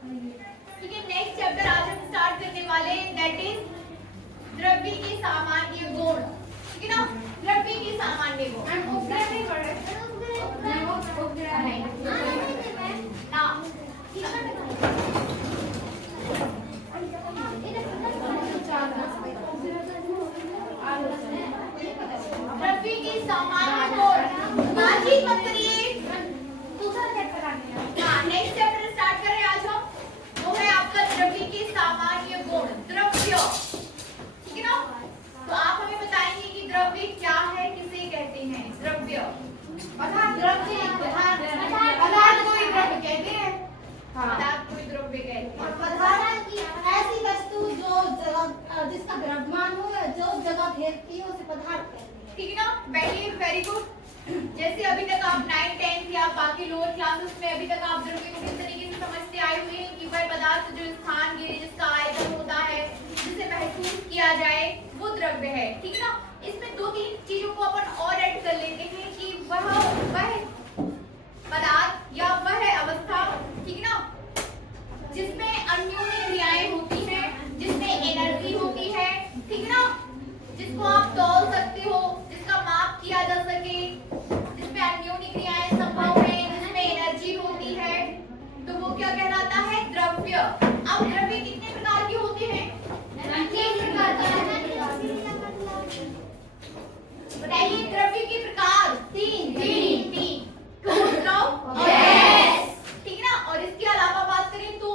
ठीक है, next chapter आज हम स्टार्ट करने वाले हैं, दैट इज द्रव्य के सामान्य गुण। ठीक है ना, द्रव्य के सामान्य गुण। हम उपग्रह नहीं पढ़ रहे ना, ठीक है द्रव्य के सामान्य गुण। बातचीत मत करिए। हाँ, नेक्स्ट चैप्टर स्टार्ट कर रहे हैं आज हम, वो है आपका द्रव्य के सामान्य गुण, द्रव्य। ठीक है ना, तो आप हमें बताएंगे कि द्रव्य क्या है, किसे कहते हैं द्रव्य। पदार्थ को ही द्रव्य कहते हैं। पदार्थ को द्रव्य कहते हैं। पदार्थ की ऐसी वस्तु जो जगह जिसका द्रव्यमान हो या जो जगह घेरती है उसे पदार्थ कहते हैं। ठीक है ना, बैठिए, वेरी गुड। जैसे अभी तक आप 9, 10 या बाकी लोअर क्लासेस में अभी तक आप द्रव्य को किस तरीके से समझते आए हुए हैं कि वह पदार्थ जो स्थान घेरे, जिसका आयतन होता है, जिसे महसूस किया जाए, वो द्रव्य है। ठीक है ना, इसमें 2-3 चीजों को अपन और ऐड कर लेते हैं कि वह पदार्थ या वह अवस्था, ठीक है ना, जिसमें अन्योन्य क्रियाएं होती हैं, जिसमें एनर्जी होती है, ठीक है ना, जिसको आप तौल सकते हो, जिसका माप किया जा सके, जिसमें अन्योन्य क्रियाएं संभव है, जिसमें एनर्जी होती है, तो वो क्या कहलाता है द्रव्य। अब द्रव्य कितने प्रकार के होते हैं? बताइए, द्रव्य के प्रकार 3 ठोस, द्रव और गैस। ठीक है ना, और इसके अलावा बात करें तो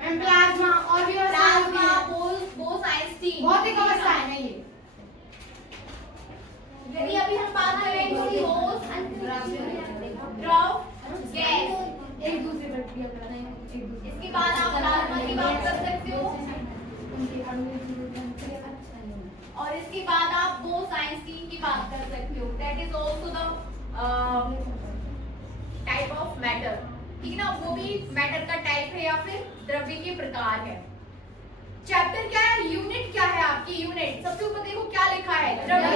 प्लाज्मा और भी प्लाज्मा, बोस-आइंस्टीन भौतिक अवस्थाएं हैं ये। यदि अभी हम बात करें तो ठोस, द्रव, गैस। एक दूसरे पर क्रिया करना है, एक दूसरे। इसके बाद आप प्लाज्मा की बात कर सकते हो, और इसके बाद आप बोस-आइंस्टीन की बात कर सकते हो, that is also the type of matter. ठीक है ना, वो भी मैटर का टाइप है या फिर द्रव्य के प्रकार है। चैप्टर क्या है, यूनिट क्या है आपकी, यूनिट सबसे ऊपर देखो क्या लिखा है, द्रव्य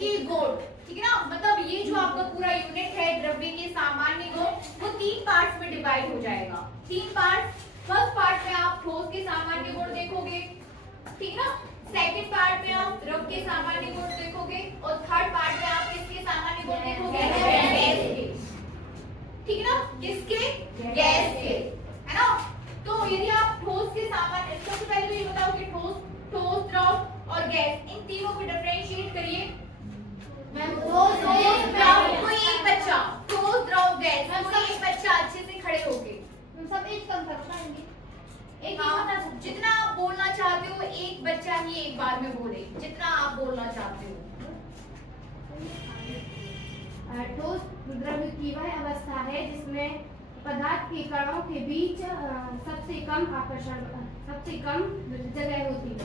के गुण। ठीक है ना, मतलब ये जो आपका पूरा यूनिट है द्रव्य के सामान्य गुण, वो 3 पार्ट्स में डिवाइड हो जाएगा। 3 पार्ट। फर्स्ट पार्ट में आप ठोस के सामान्य गुण देखोगे, ठीक है ना, सेकंड पार्ट में आप द्रव के सामान्य गुण देखोगे, और थर्ड पार्ट में आप किसके सामान्य गुण देखोगे, गैस के। ठीक है ना, किसके, गैस के, है ना। तो यदि आप ठोस के सामान्य, सबसे पहले तो ये बताओ कि ठोस, द्रव और गैस, इन तीनों को डिफरेंशिएट करिए। ठोस, द्रव, कोई एक बच्चा, ठोस, द्रव, गैस, कोई एक बच्चा अच्छे से खड़े होके हम सब एक कम कर पाएंगे। जितना आप बोलना चाहते हो, एक बच्चा ही एक बार में बोले, जितना आप बोलना चाहते हो। ठोस द्रव्य की वह अवस्था है जिसमें पदार्थ के कणों के बीच सबसे कम जगह होती है।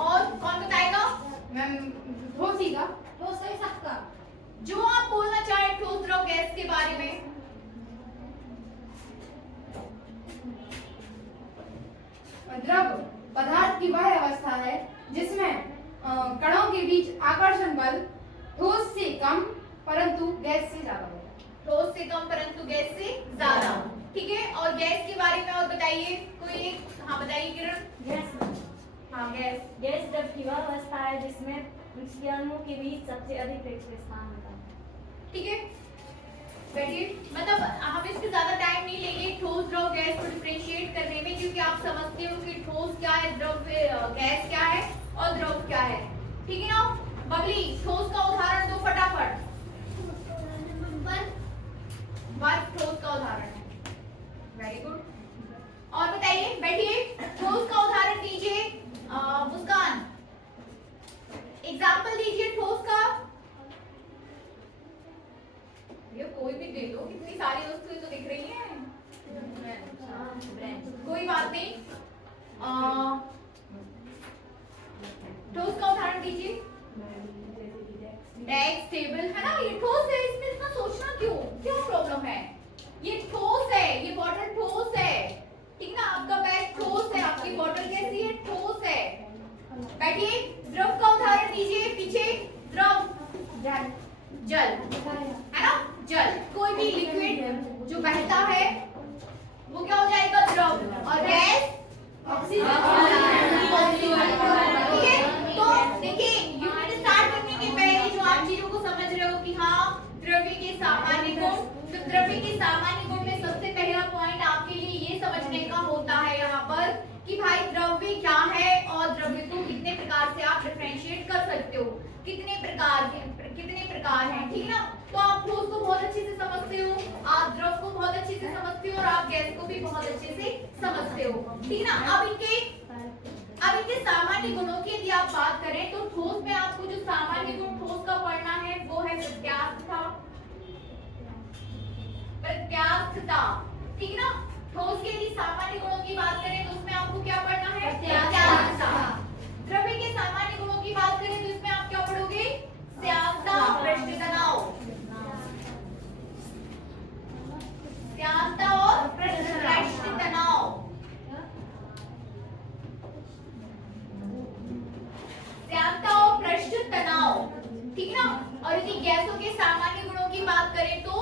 और कौन बताएगा? मैम ठोस ही का, ठोस है सबका। जो आप बोलना चाहे ठोस, द्रव, गैस के बारे में। द्रव पदार्थ की वह अवस्था है जिसमें कणों के बीच आकर्षण बल ठोस से कम परंतु गैस से ज्यादा होता है। ठोस से कम परंतु गैस से ज्यादा। ठीक है, और गैस के बारे में और बताइए कोई एक। हाँ बताइए किरण। गैस, हाँ गैस। गैस द्रव की वह अवस्था है जिसमें उसके अणुओं के बीच सबसे अधिक रिक्त स्थान होता है। ठीक है, बैठिए। मतलब हम इसके ज्यादा टाइम नहीं लेंगे ठोस, द्रव, गैस को डिफरेंशिएट करने में, क्योंकि आप समझते हो कि ठोस क्या है, द्रव, गैस क्या है और द्रव क्या है। ठीक है ना, बबली ठोस का उदाहरण दो फटाफट। बर्फ ठोस का उदाहरण है। Very good. और बताइए, बैठिए, ठोस का उदाहरण दीजिए। मुस्कान एग्जाम्पल दीजिए ठोस का। ये कोई भी दे दो, कितनी सारी वस्तुएं तो दिख रही हैं। कोई बात नहीं। ठोस का उदाहरण दीजिए। डेस्क, टेबल, है ना, ये ठोस है, इसमें इतना सोचना क्यों, क्या प्रॉब्लम है? ये ठोस है, ये बॉटल ठोस है, ठीक ना, आपका बैग ठोस है, आपकी बॉटल कैसी है, ठोस है। बैठिए, द्रव का उदाहरण दीजिए। पीछे द्रव, जल जल, है ना, जल। कोई भी लिक्विड जो बहता है वो क्या हो जाएगा, द्रव, और गैस ऑक्सीजन। ठीक है, तो देखिए यूनिट स्टार्ट करने के पहले जो आप चीजों को समझ रहे हो कि हाँ द्रव्य के सामान्य गुण, तो द्रव्य के सामान्य गुण में सबसे पहला पॉइंट आपके लिए ये समझने का होता है यहाँ पर कि भाई द्रव्य क्या है और द्रव्य को कितने प्रकार से आप डिफरेंशिएट कर सकते हो, कितने प्रकार हैं, ठीक ना। तो आप ठोस को बहुत अच्छे से समझते हो, आप द्रव को बहुत अच्छे से समझते हो और आप गैस को भी बहुत अच्छे से समझते हो, ठीक ना। अब इनके सामान्य गुणों की यदि आप बात करें तो ठोस में आपको जो सामान्य गुण ठोस का पढ़ना है वो है प्रत्यास्थता, ठीक ना। ठोस के यदि सामान्य गुणों की बात करें तो उसमें आपको क्या पढ़ना है, प्रत्यास्थता। द्रव्य के सामान्य गुणों की बात करें तो इसमें आप क्या पढ़ोगे, श्यानता, पृष्ठ तनाव, श्यानता और पृष्ठ तनाव, श्यानता और पृष्ठ तनाव, ठीक ना। और यदि गैसों के सामान्य गुणों की बात करें तो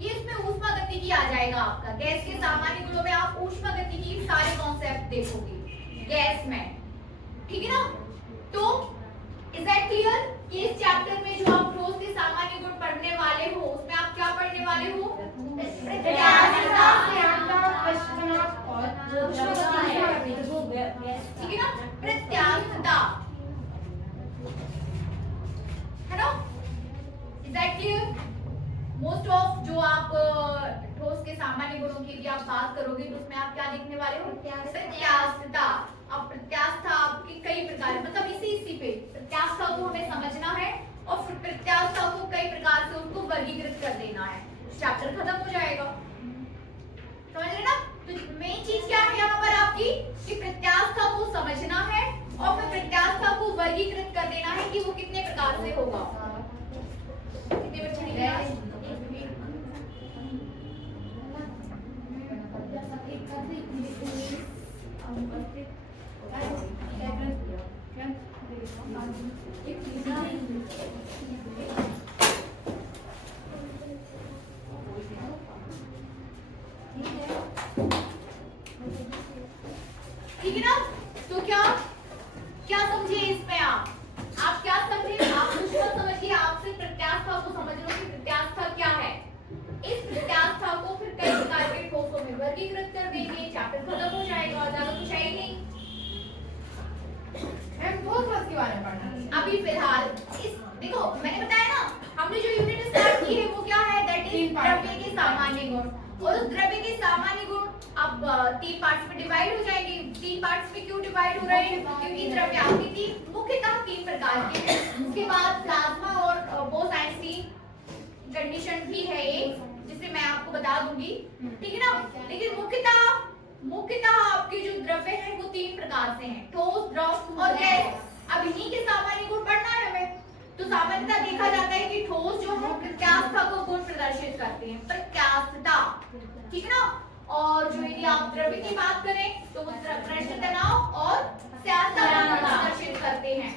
ये इसमें ऊष्मागतिकी आ जाएगा आपका। गैस के सामान्य गुणों में आप ऊष्मागतिकी सारे कॉन्सेप्ट देखोगे गैस में, ठीक है ना। तो इज दैट क्लियर कि इस चैप्टर में जो आप ठोस के सामान्य गुण पढ़ने वाले हो उसमें आप क्या पढ़ने वाले हो, प्रत्यास्थता, ठीक है ना, प्रत्यास्थता, है ना। Is that clear. Most of जो आप ठोस के सामान्य गुणों की यदि आप बात करोगे तो उसमें आप क्या देखने वाले हो, प्रत्यास्थता। अब प्रत्यास्था आपके कई प्रकार है, मतलब इसी पे प्रत्यास्था को हमें समझना है और फिर प्रत्यास्था को कई प्रकार से उनको वर्गीकृत कर देना है, चैप्टर खत्म हो जाएगा, समझ रहे ना। तो मेन चीज क्या है यहाँ पर आपकी कि प्रत्यास्था को समझना है और फिर प्रत्यास्था को वर्गीकृत कर देना है कि वो कितने प्रकार से होगा। कितने बच्चे निकले आज? ठीक है ना। तो क्या समझे इसमें आप क्या समझे, आप कुछ मत समझिए, आप सिर्फ प्रत्यास्था को समझ लो कि प्रत्यास्था क्या है। इस प्रत्यास्था को फिर कई प्रकार के ठोसों में वर्गीकृत कर देंगे, चैप्टर खत्म हो जाएगा और ज्यादा कुछ है ही नहीं। मैम ठोस के बारे में पढ़ना अभी फिलहाल इस देखो मैंने बताया ना, हमने जो यूनिट स्टार्ट की है वो क्या है, दैट इज द्रव्य के सामान्य गुण। और उस द्रव्य के सामान्य गुण अब 3 पार्ट्स में डिवाइड हो जाएंगे। 3 पार्ट्स में क्यों डिवाइड हो रहे हैं, क्योंकि द्रव्य आपकी मुख्यतः 3 प्रकार के हैं। उसके बाद प्लाज्मा और बोस-आइंस्टीन कंडीशन भी है एक, जिसे मैं आपको बता दूंगी, ठीक है ना। लेकिन मुख्यतः आपके जो द्रव्य हैं वो 3 प्रकार से हैं, ठोस, द्रव और गैस। अब इन्हीं के सामान्य गुण पढ़ना है हमें। तो सामान्यतः देखा जाता है कि ठोस जो है प्रत्यास्था को गुण प्रदर्शित करते हैं, प्रत्यास्थता, ठीक है ना। और जो यदि आप द्रव्य की बात करें तो वो पृष्ठ तनाव और श्यानता को प्रदर्शित करते हैं,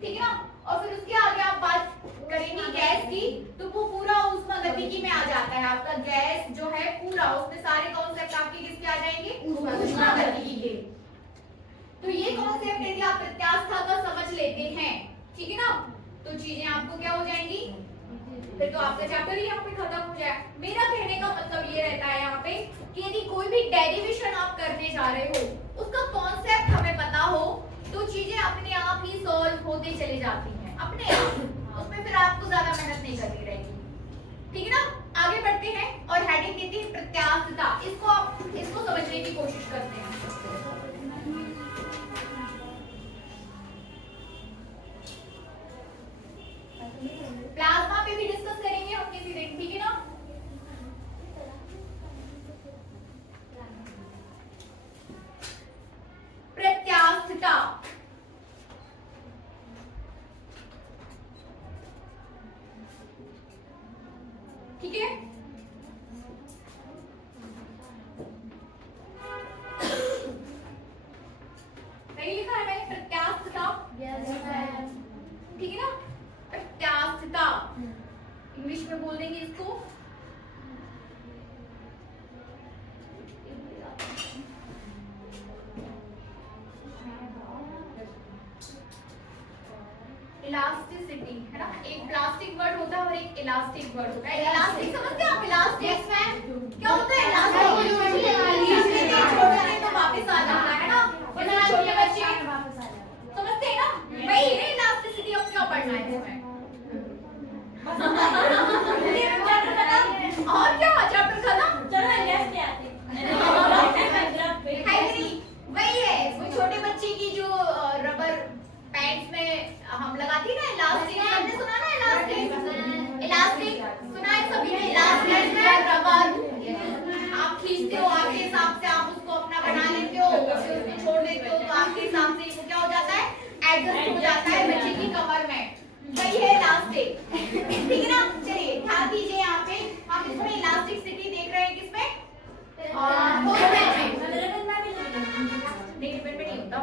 ठीक है ना। और फिर उसके आगे आप बात करेंगे गैस की, तो वो पूरा ऊष्मागतिकी में आ जाता है आपका। गैस जो है पूरा उसमें सारे कॉन्सेप्ट आपके किसके आ जाएंगे, ऊष्मागतिकी के। तो ये कॉन्सेप्ट यदि आप प्रत्यास्था का समझ लेते हैं, ठीक है ना, तो चीजें आपको क्या हो जाएंगी, फिर तो आपका चैप्टर ही यहाँ पे खत्म हो जाए। मेरा कहने का मतलब ये रहता है यहाँ पे कि यदि कोई भी डेरिवेशन आप करने जा रहे हो, उसका कॉन्सेप्ट हमें पता हो तो चीजें अपने आप ही सॉल्व होते चले जाती हैं, अपने आप। उसमें फिर आपको ज्यादा मेहनत नहीं करनी रहेगी, ठीक है ना। आगे बढ़ते हैं और हेडिंग देते हैं प्रत्यास्थता। इसको समझने की कोशिश करते हैं। प्लाज्मा पे भी डिस्कस करेंगे हम किसी दिन, ठीक है ना। प्रत्यास्थता, ठीक है। सही लिखा है मैंने, प्रत्यास्थता, ठीक है ना। प्रत्यास्थता इंग्लिश में बोल देंगे इसको इलास्टिसिटी, है ना। एक प्लास्टिक वर्ड होता है और एक इलास्टिक वर्ड होता है। इलास्टिक समझते हैं आप? इलास्टिक क्या होता है? इलास्टिक छोटा नहीं तो वापस आ जाता है ना, वरना छोटे बच्चे समझते हैं ना, वही है इलास्टिसिटी। अब क्या पढ़ना है इसमें? और क्या चैप्टर खत्म? चलो नेक्स्ट पे आते है कि नहीं? वही है वो छोटे बच्चे की जो रबर पैंट्स में हम लगाती है ना इलास्टिक, आपने सुना ना इलास्टिक? इलास्टिक सुना है सभी ने? इलास्टिक में रबर आप खींचते हो आपके हिसाब से, आप उसको अपना बना लेते हो, फिर उसको छोड़ देते हो तो आपके हिसाब से वो क्या हो जाता है? एडजस्ट हो जाता है बच्चे की कमर में। वही है इलास्टिक, ठीक है ना। चलिए ध्यान दीजिए, यहाँ पे हम इसमें इलास्टिसिटी देख रहे हैं किसमें? नहीं रिपीट में नहीं होता,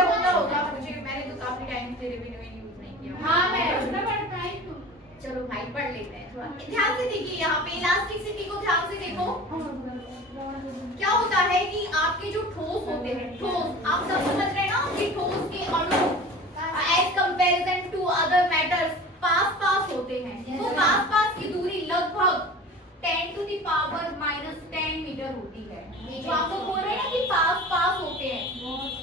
होता होगा मुझे, मैंने तो काफी टाइम से रिपीट में यूज नहीं किया। हाँ मैं पढ़ता हूँ। चलो भाई पढ़ लेते हैं थोड़ा ध्यान से। देखिए यहाँ पे इलास्टिसिटी को ध्यान से देखो। क्या होता है कि आपके जो ठोस होते हैं, ठोस आप सब समझ रहे हैं ना कि ठोस के अणु as comparison to other matters पास होते हैं। तो पास की दूरी लगभग 10 to the power -10 मीटर होती है। जो आपको बोल रहे हैं ना कि पास होते हैं,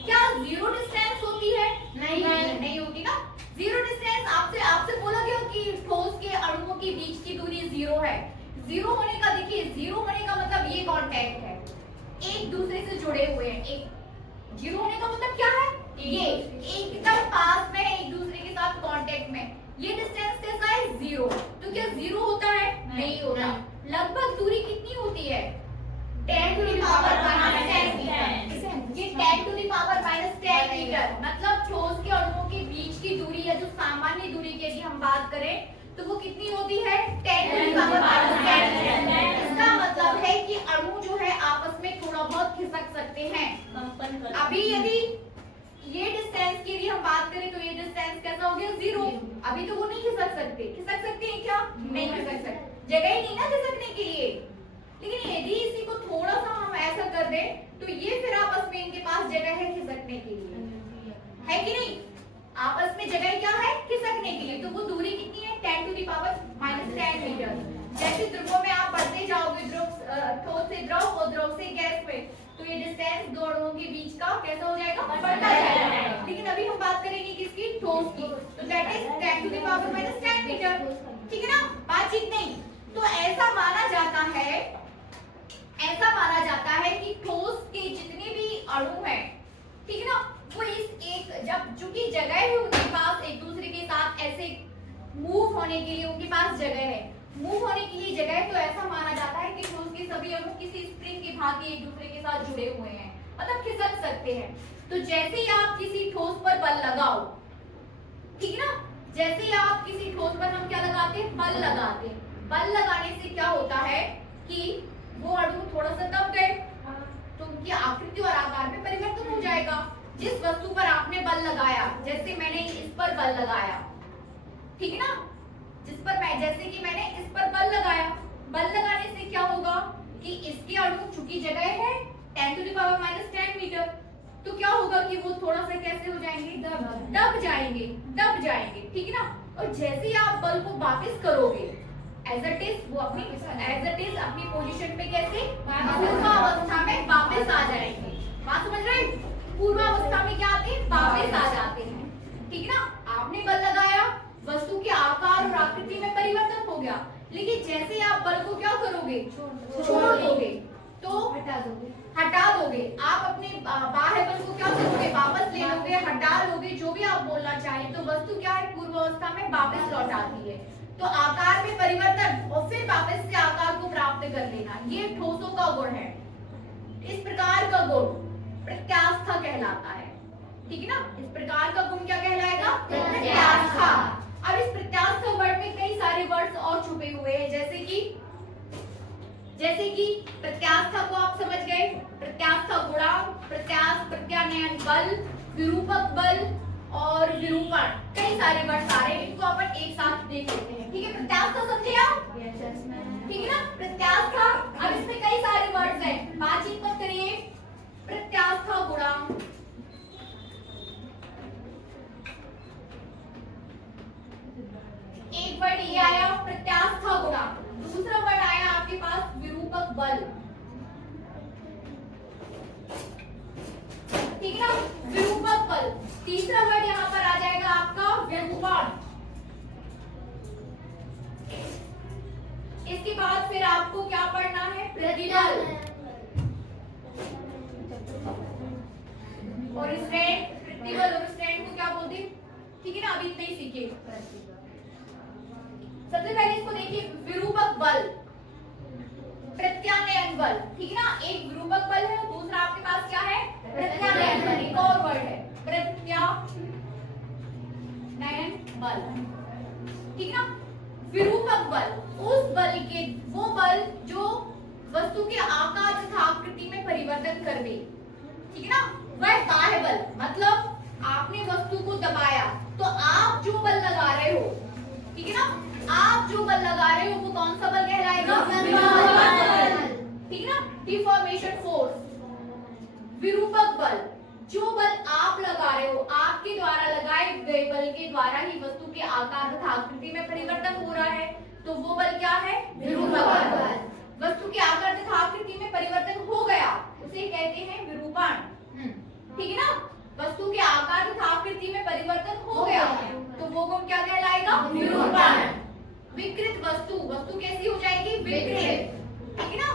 क्या जीरो डिस्टेंस होती है? नहीं होती ना। जीरो डिस्टेंस आपसे बोला गया कि ठोस के अणुओं के बीच की दूरी जीरो है। जीरो होने का देखिए, जीरो होने का मतलब ये कांटेक्ट है, एक दूसरे से जुड़े हुए हैं। एक जीरो होने का मतलब क्या है? ये एकदम पास में एक दूसरे के साथ कांटेक्ट में। ये डिस्टेंस कैसा है? जीरो। तो क्या जीरो होता है? नहीं होता। लगभग दूरी कितनी होती है? 10 to the power -10 मीटर। ये 10 to the power -10 मीटर मतलब ठोस के अणुओं के बीच की दूरी या जो सामान्य दूरी की यदि हम बात करें तो वो कितनी होती है? 10 to the power -10 मीटर। इसका मतलब है कि अणु जो है आपस में थोड़ा बहुत खिसक सकते हैं। अभी यदि ये डिस्टेंस की यदि हम बात करें तो ये डिस्टेंस कैसा हो गया? जीरो। अभी तो वो नहीं खिसक सकते। खिसक सकते हैं क्या? नहीं खिसक सकते, जगह ही नहीं ना खिसकने के लिए। लेकिन यदि इसी को थोड़ा सा हम ऐसा कर दें तो ये फिर आपस में इनके पास जगह है खिसकने के लिए, है कि नहीं? आपस में जगह क्या है? खिसकने के लिए। तो वो दूरी कितनी है? 10 to the power -10 मीटर। जैसे ध्रुवों में आप बढ़ते जाओगे, ठोस से द्रव और द्रव से गैस पे, तो ये डिस्टेंस दो अणुओं के बीच का कैसा हो जाएगा? बढ़ता जाएगा। लेकिन अभी हम बात करेंगे किसकी? ठोस की। तो that is 10 to the power -10 meter, ठीक है ना। बातचीत नहीं। तो ऐसा माना जाता है कि ठोस के जितने भी अणु हैं, ठीक है ना, वो इस एक जब चूंकि जगह है उनके पास एक दूसरे के साथ ऐसे मूव होने के लिए उनके पास जगह है, मूव होने के लिए जगह है, तो ऐसा माना जाता है कि ठोस के सभी अणु किसी स्प्रिंग के भांति एक दूसरे के साथ जुड़े हुए हैं, मतलब खिसक सकते हैं। तो जैसे ही आप किसी ठोस पर बल लगाओ, ठीक है ना, जैसे ही आप किसी ठोस पर हम क्या लगाते हैं? बल लगाते हैं। बल लगाने से क्या होता है कि वो अणु थोड़ा सा दब गए तो उनकी आकृति और आकार में परिवर्तन हो जाएगा। जिस वस्तु पर आपने बल लगाया, जैसे मैंने इस पर बल लगाया, ठीक है ना, जैसे कि मैंने इस पर बल लगाया, बल लगाने से क्या होगा कि इसके अणु चूंकि जगह है 10 to the power -10 मीटर, तो क्या होगा कि वो थोड़ा सा कैसे हो जाएंगे? दब जाएंगे, ठीक है ना। और जैसे ही आप बल को वापस करोगे एज इट इज, वो अपनी पोजीशन पे कैसे? पूर्वावस्था में वापस आ जाएंगे। बात समझ रहे हैं? पूर्वावस्था में क्या आते हैं? वापस आ जाते हैं, ठीक है ना। आपने बल लगाया, वस्तु के आकार और आकृति में परिवर्तन हो गया, लेकिन जैसे ही आप बल को क्या करोगे? छोड़ दोगे, तो हटा दोगे। आप अपने बाह्य बल को क्या करोगे? वापस ले लोगे, हटा लोगे, जो भी आप बोलना चाहें। तो वस्तु क्या है? पूर्वावस्था में वापस लौट आती है। तो आकार में परिवर्तन और फिर वापस से आकार को प्राप्त कर लेना, ये ठोसों का गुण है। इस प्रकार का गुण प्रत्यास्था कहलाता है, ठीक है ना। इस प्रकार का गुण क्या कहलाएगा? प्रत्यास्था। अब इस प्रत्यास्था वर्ड में कई सारे वर्ड्स और छुपे हुए हैं, जैसे कि प्रत्यास्था को आप समझ गए, प्रत्यास्था गुणांक, प्रत्यानयन बल, विरूपक बल और विरूपण, कई सारे वर्ड आ रहे हैं, इनको अपन एक साथ देख लेते हैं। वर्ड ये आया प्रत्यास्था गुणांक, दूसरा वर्ड आया आपके पास विरूपक बल, ठीक है ना, विरूपक बल। तीसरा वर्ड यहाँ पर आ जाएगा आपका विरूपण। इसके बाद फिर आपको क्या पढ़ना है, प्रतिबल और स्ट्रेंथ। प्रतिबल और स्ट्रेंथ को क्या बोलते हैं, ठीक है ना, अभी इतना ही सीखिए। सबसे पहले इसको देखिए, विरूपक बल, प्रत्यानयन बल, ठीक है ना, एक विरूपक बल है, दूसरा आपके पास क्या है, प्रत्यानयन बल। एक और वर्ड है प्रत्यानयन बल, ठीक है ना। विरूपक बल उस बल के, वो बल जो वस्तु के आकार तथा आकृति में परिवर्तन कर दे, ठीक है ना, वह बाह्य बल। मतलब आपने वस्तु को दबाया तो आप जो बल लगा रहे हो, ठीक है ना, आप जो बल लगा रहे हो वो कौन सा बल कहलाएगा, ठीक है ना, डिफॉर्मेशन फोर्स। विरूपक बल, जो बल आप लगा रहे हो, आपके द्वारा लगाए गए बल के द्वारा ही वस्तु के आकार तथा आकृति में परिवर्तन हो रहा है, तो वो बल क्या है, विरूपक बल। वस्तु के आकार तथा आकृति में परिवर्तन हो गया, उसे कहते हैं विरूपण, ठीक है ना। वस्तु के आकार तथा आकृति में परिवर्तन हो गया तो वो गुण क्या कहलाएगा, विरूपण। विकृत वस्तु, वस्तु कैसी हो जाएगी, विकृत, ठीक है ना,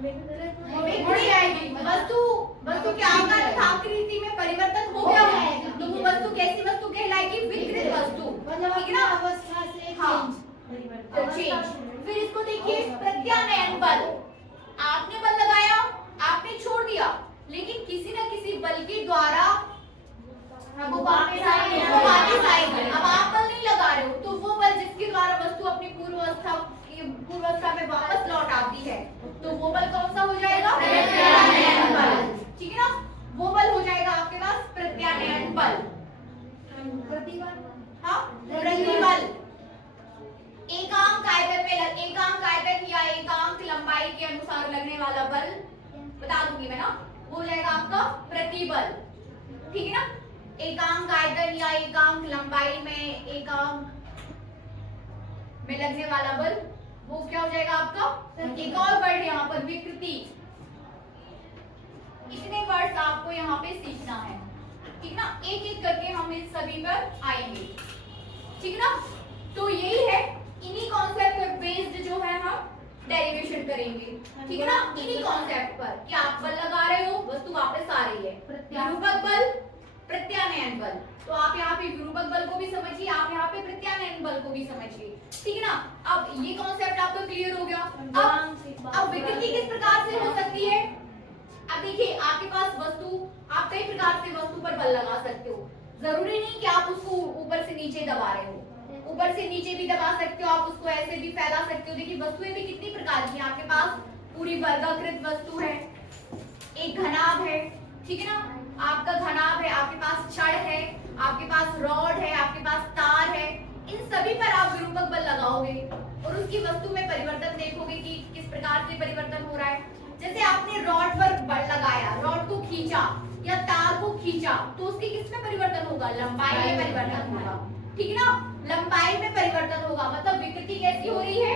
विकृत जाएगी। वस्तु के आकार तथा आकृति में परिवर्तन हो गया है तो वो वस्तु कैसी वस्तु कहलाएगी, विकृत वस्तु, ठीक है ना। अवस्था से हाँ, चेंज। फिर इसको देखिए, प्रत्यानयन बल, आपने बल लगाया, आपने छोड़ दिया, लेकिन किसी न किसी बल के द्वारा वो वापस आएगी। अब आप बल नहीं लगा रहे हो तो वो बल जिसके द्वारा वस्तु अपनी पूर्वावस्था में वापस लौट आती है, तो वो बल कौन सा हो जाएगा, प्रत्यानयन बल, ठीक है ना। वो बल हो जाएगा आपके पास प्रत्यानयन बल। प्रतिबल, हाँ, प्रतिबल एकांक आयतन में, एकांक आयतन या एकांक लंबाई के अनुसार लगने वाला बल, बता दूंगी मैं ना, वो हो जाएगा आपका प्रतिबल, ठीक है ना। एकांक आयतन या एकांक लंबाई में, एकांक में लगने वाला बल, वो क्या हो जाएगा आपका। एक और वर्ड है यहाँ पर, विकृति। इतने वर्ड आपको यहाँ पे सीखना है, ठीक ना, एक एक करके हम इस सभी पर आएंगे, ठीक ना। तो यही है, इन्हीं कॉन्सेप्ट पर बेस्ड जो है हम डेरिवेशन करेंगे, ठीक है ना, इन्हीं कॉन्सेप्ट पर कि आप बल लगा रहे हो, वस्तु वापस आ रही है, विरूपक बल, प्रत्यानयन बल। तो आप यहाँ पे विरूपक बल को भी समझिए, आप यहाँ पे प्रत्यानयन बल को भी समझिए, ठीक है ना। अब ये कॉन्सेप्ट आपको क्लियर हो गया। अब विकृति किस प्रकार से हो सकती है, अब देखिए, आपके पास वस्तु, आप कई प्रकार से वस्तु पर बल लगा सकते हो, जरूरी नहीं कि आप उसको ऊपर से नीचे दबा रहे हो, ऊपर से नीचे भी दबा सकते हो, आप उसको ऐसे भी फैला सकते हो। देखिए वस्तुएं भी कितनी प्रकार की हैं, आपके पास पूरी वर्गाकृत वस्तु है, एक घनाभ है, ठीक है ना, आपका घनाभ है, आपके पास छड़ है, आपके पास रॉड है, आपके पास तार है, इन सभी पर आप विरूपक बल लगाओगे और उसकी वस्तु में परिवर्तन देखोगे कि किस प्रकार से परिवर्तन हो रहा है। जैसे आपने रॉड पर बल लगाया, रॉड को खींचा या तार को खींचा, तो उसके किस में परिवर्तन होगा, लंबाई में परिवर्तन होगा, ठीक है ना, लंबाई में परिवर्तन होगा। मतलब विकृति कैसी हो रही है,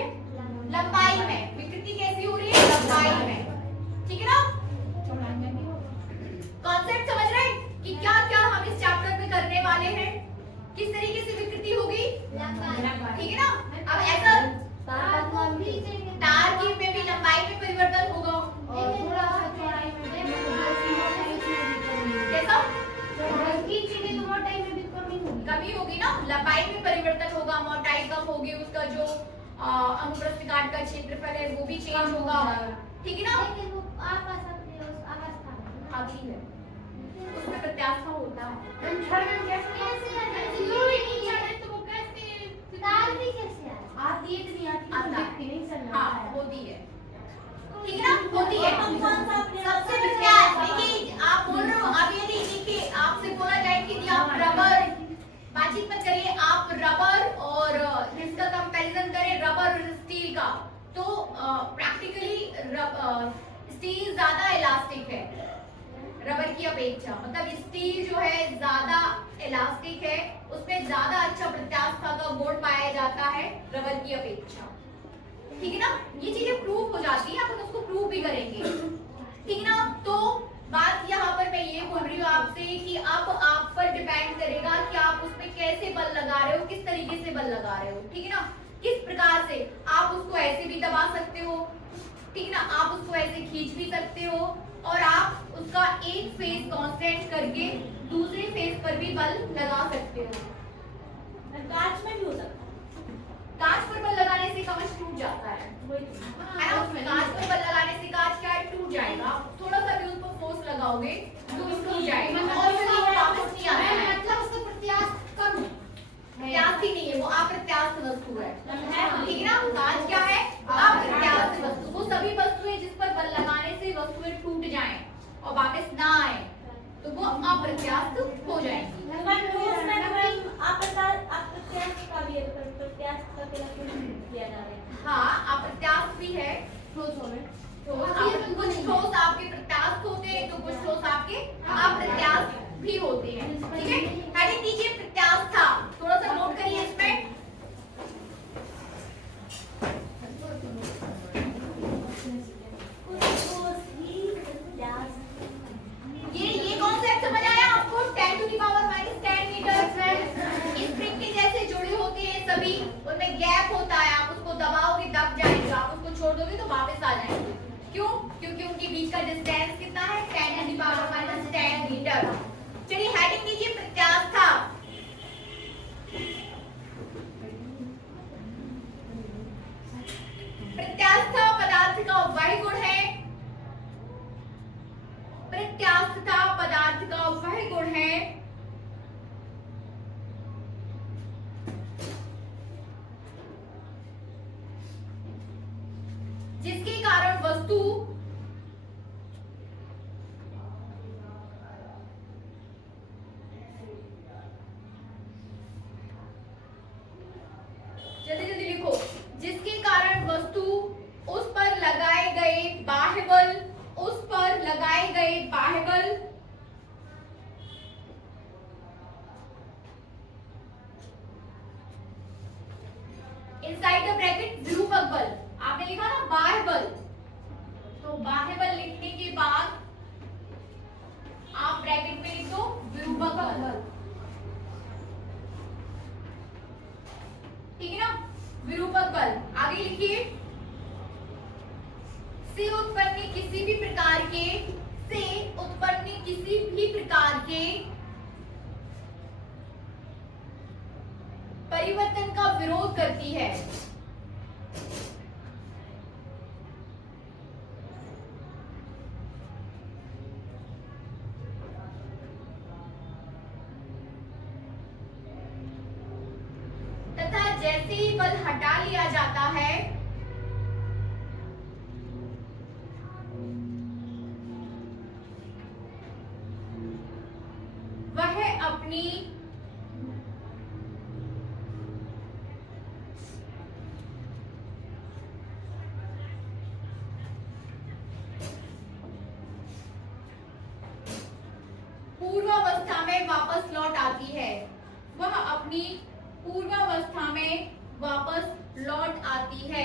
लंबाई में, विकृति कैसी हो रही है, लंबाई में, ठीक है ना। कॉन्सेप्ट समझ रहे हैं कि क्या क्या हम इस चैप्टर में करने वाले हैं, किस तरीके से विकृति होगी, ठीक है ना। अब ऐसा तार की में भी लंबाई में परिवर्तन होगा और थोड़ा सा चौड़ाई में, कैसा, मोटाई में भी कमी होगी ना, लंबाई में परिवर्तन होगा, मोटाई कम होगी, उसका जो अनुप्रस्थ काट का क्षेत्रफल है वो भी चेंज होगा, ठीक है ना। आती है उसमें प्रत्यास्था होता है, हाँ होती है, ठीक है ना, होती है। सबसे प्रत्यास्थ, देखिए आप बोल रहे हो, अब यदि देखिए आपसे बोला जाए कि आप रबर, बातचीत मत करिए, आप रबर और इसका कंपैरिजन करें रबर और स्टील का, तो प्रैक्टिकली स्टील ज्यादा इलास्टिक है रबर की अपेक्षा, मतलब स्टील जो है ज्यादा इलास्टिक है, उसमें ज्यादा अच्छा प्रत्यास्था का बोर्ड पाया जाता है रबर की अपेक्षा। ठीक है ना, ये चीजें प्रूव हो जाती है, अपन उसको प्रूव भी करेंगे। ठीक है ना, तो बात यहाँ पर मैं ये बोल रही हूँ आपसे कि अब आप पर डिपेंड करेगा कि आप उसमें कैसे बल लगा रहे हो, किस तरीके से बल लगा रहे हो। ठीक है ना, किस प्रकार से आप उसको ऐसे भी दबा सकते हो, ठीक है ना, आप उसको ऐसे खींच भी सकते हो, और आप उसका एक फेस कांस्टेंट करके दूसरे फेस पर भी बल लगा सकते हो। कांच में भी हो सकता है। कांच पर बल लगाने से कांच टूट जाता है वही ना, कांच पर बल लगाने से कांच क्या है, टूट जाएगा। थोड़ा सा भी उस पर फोर्स लगाओगे तो वो टूट जाएगा और फिर वो वापस नहीं आता है। मतलब उसका प्रत्याश कम है। प्रत्यास्थ ही नहीं है, वो अप्रत्यास्थ वस्तु है। ठीक है ना, कांच क्या है, अप्रत्यास्थ वस्तु। वो सभी वस्तुएं जिस पर बल लगाने से वस्तुएं टूट जाएं और वापस ना आए तो वो अप्रत्यास्थ हो जाएंगी। किया जा रहा है। हाँ, अप्रत्यास्थ भी है। ठोसों में कुछ ठोस आपके प्रत्यास्थ होते हैं तो कुछ ठोस आपके अप्रत्यास्थ भी होते हैं। ठीक है, हेडिंग दीजिए प्रत्यास्थ था, थोड़ा सा नोट करिए इसमें। ये कॉन्सेप्ट समझ आया आपको? 10 to the power -10 meter spring के जैसे जुड़े होते हैं सभी, उनमें गैप होता है, आप उसको दबाओगे दब जाएगा, आप उसको छोड़ दोगे तो वापस आ जाएंगे। क्यों? क्योंकि उनके बीच का डिस्टेंस कितना है, 10 टू द पावर -10 मीटर। चलिए हेडिंग दीजिए प्रत्यास्थ था। प्रत्यास्थ पदार्थ का वह गुण है, प्रत्यास्थता पदार्थ का वह गुण है जिसके कारण वस्तु जल्दी जल्दी लिखो, जिसके कारण वस्तु उस पर लगाए गए बाह्य बल, उस पर लगाए गए बाह्य बल इनसाइड द ब्रैकेट विरूपक बल, आपने लिखा ना बाह्य बल, तो बाह्य बल लिखने के बाद आप ब्रैकेट में लिख दो विरूपक बल। ठीक है ना, विरूपक बल। आगे लिखिए, से उत्पन्न किसी भी प्रकार के, से उत्पन्न किसी भी प्रकार के परिवर्तन का विरोध करती है। तथा जैसे ही बल हटा लिया जाता है वह अपनी पूर्वावस्था में वापस लौट आती है, वह अपनी पूर्वावस्था में वापस लौट आती है।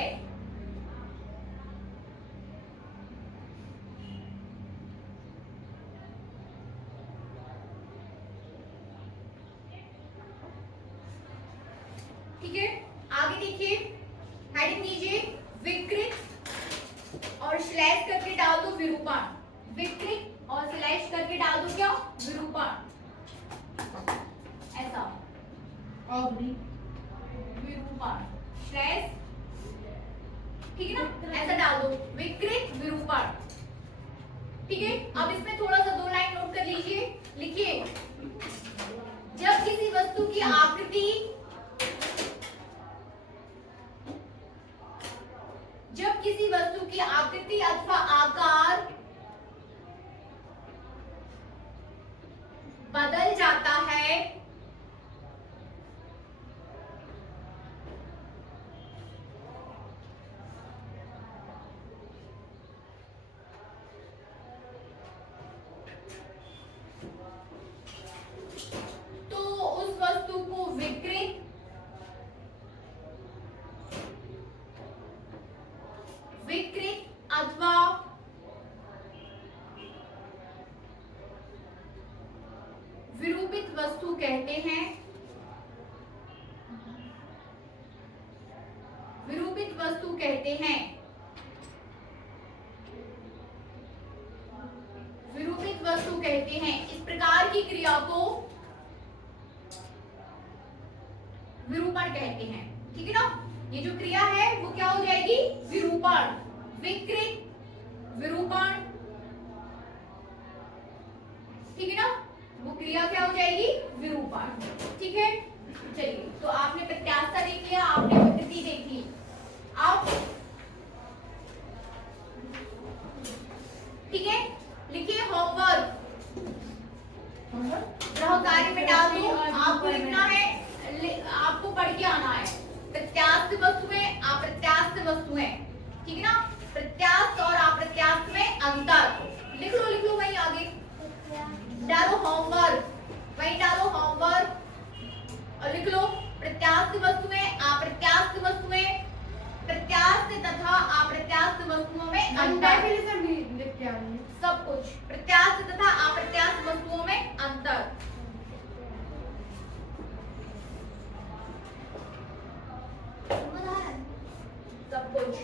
ठीक है, आगे देखिए, हेडिंग दीजिए विकृत और स्लैश करके डाल दो विरूपण, विकृत और स्लैश करके डाल दो क्या, विरूपण, ऐसा विरूपण स्लैश, ठीक है ना, ऐसा डाल दो विकृत विरूपण। ठीक है, अब इसमें थोड़ा सा 2 लाइन नोट कर लीजिए, लिखिए, जब किसी वस्तु की आकृति, जब किसी वस्तु की आकृति अथवा आकार बदल जाता है तो उस वस्तु को विकृत कहते हैं, विरूपित वस्तु कहते हैं, विरूपित वस्तु कहते हैं। इस प्रकार की क्रिया को विरूपण कहते हैं। ठीक है ना, ये जो क्रिया है वो क्या हो जाएगी, विरूपण, विकृत, विरूपण। ठीक है ना, वो क्रिया क्या हो जाएगी, विरूपण। ठीक है, चलिए तो आपने प्रत्याशा देख लिया, आपने विकृति देख ली। अब ठीक है, लिखिए होमवर्क, गृह कार्य में डाल दो। आपको लिखना है, आपको पढ़ के आना है, प्रत्यास्थ वस्तुएं, अप्रत्यास्थ वस्तुएं। ठीक है ना, प्रत्यास्थ और अप्रत्यास्थ में अंतर लिख लो वहीं आगे डालो होमवर्क, वहीं डालो होमवर्क और लिख लो प्रत्यास्थ वस्तुएं, अप्रत्यास्थ वस्तुएं, प्रत्यास्थ तथा अप्रत्यास्थ वस्तुओं में अंतर। डेफिनेशन भी लिख के आ रही है। सब कुछ, प्रत्यास्थ तथा अप्रत्यास्थ वस्तुओं में अंतर। सब कुछ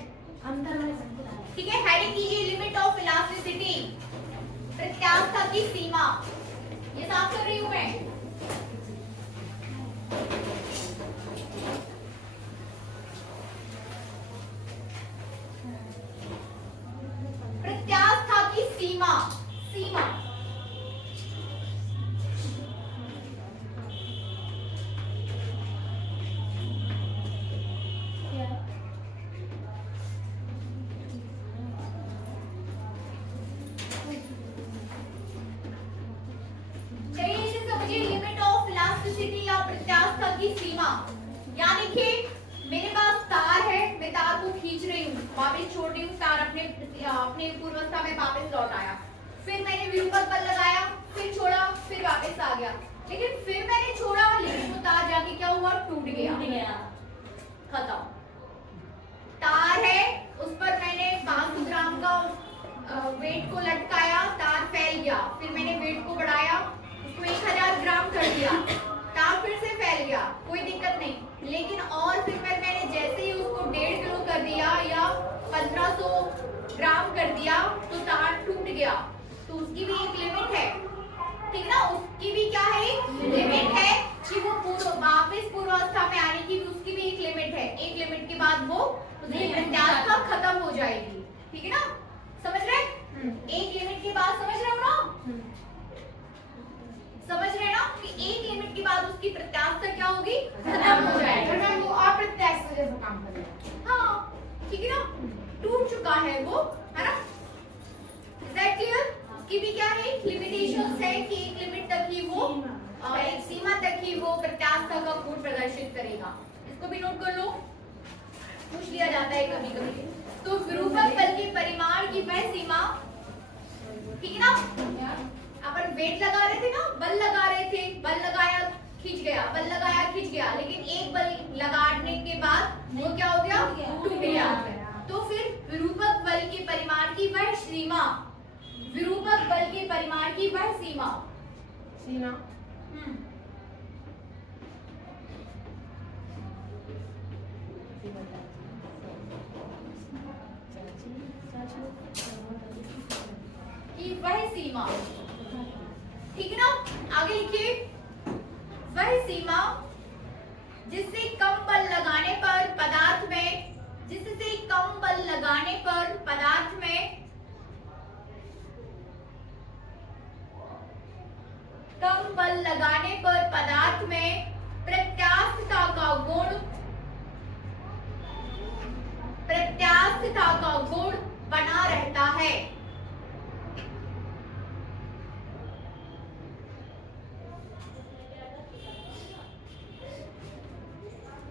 अंतर में संतुलन। ठीक है, हेडिंग कीजिए लिमिट ऑफ इलास्टिसिटी, प्रत्यास्थता की सीमा। ये साफ कर रही हूं मैं। प्रत्यास्थता की सीमा, सीमा चलिए इसे समझिए, लिमिट ऑफ इलास्टिसिटी या प्रत्यास्थता की सीमा। यानी कि मेरे पास तार है, मैं तार को खींच रही हूँ, वापस छोड़ रही हूँ, तार अपने पूर्वावस्था में वापस लौट आया, फिर मैंने विरूपक बल लगाया, फिर छोड़ा, फिर वापस आ गया, लेकिन फिर मैंने छोड़ा, लेकिन वो तार जाके क्या हुआ, टूट गया, खत्म। तार है, उस पर मैंने 500 ग्राम का वेट को लटकाया, तार फैल गया, फिर मैंने वेट को बढ़ाया, उसको 1000 ग्राम कर दिया, तार फिर से फैल गया, कोई दिक्कत नहीं। लेकिन और फिर मैंने जैसे ही उसको 1.5 किलो कर दिया या 1500 ग्राम कर दिया तो तार टूट गया, तो उसकी भी एक लिमिट है। ठीक ना, उसकी भी क्या है, लिमिट है कि वो वापस पूर्वावस्था में आने की भी उसकी भी एक लिमिट है। एक लिमिट के बाद वो उसकी प्रत्यास्थता खत्म हो जाएगी। ठीक है ना, समझ रहे? एक लिमिट के बाद, समझ रहे हो ना, समझ रहे ना कि एक लिमिट के बाद उसकी प्रत्यास्थता क्या होगी, खत्म हो जाएगी, वो अप्रत्यास्थ जैसा काम करेगा। हाँ ठीक है ना, टूट चुका है वो, है ना। Is that clear? उसकी भी क्या है, लिमिटेशंस है कि एक लिमिट तक ही वो, एक सीमा तक ही वो प्रत्यास्थता का गुण प्रदर्शित करेगा। इसको भी नोट कर लो, पूछ लिया जाता है कभी कभी। तो विरूपक बल के परिमाण की वह सीमा, ठीक है ना, अपन वेट लगा रहे थे ना, बल लगा रहे थे, बल लगाया खींच गया, बल लगाया खींच गया, लेकिन एक बल लगाने के बाद वो क्या हो गया, टूट गया। तो फिर विरूपक बल के परिमाण की वह सीमा, विरूपक बल के परिमाण की वह सीमा, सीमा कि वह सीमा, ठीक है ना। आगे लिखिए, वह सीमा जिससे कम बल लगाने पर पदार्थ में, जिससे कम बल लगाने पर पदार्थ में, कम बल लगाने पर पदार्थ में प्रत्यास्थता का गुण, प्रत्यास्थता का गुण बना रहता है।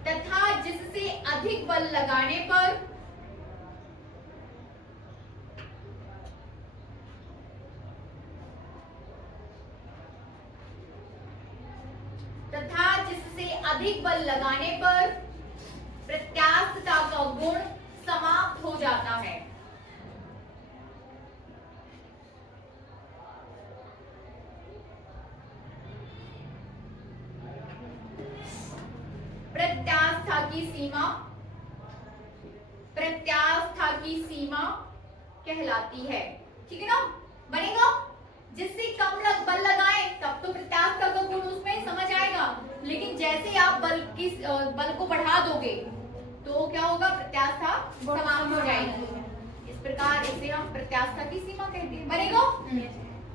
तथा जिससे अधिक बल लगाने पर अधिक बल लगाने पर प्रत्यास्थता का गुण समाप्त हो जाता है। की सीमा प्रत्यास्था की सीमा कहलाती है। ठीक है ना, बनेगा। जिससे कम बल लगाए तब तो प्रत्यास्था का गुण उसमें समझ आएगा, लेकिन जैसे आप बल को बढ़ा दोगे तो क्या होगा, प्रत्यास्था समाप्त हो जाएगी। इस प्रकार इसे हम प्रत्यास्था की सीमा कहते हैं। बनेगा?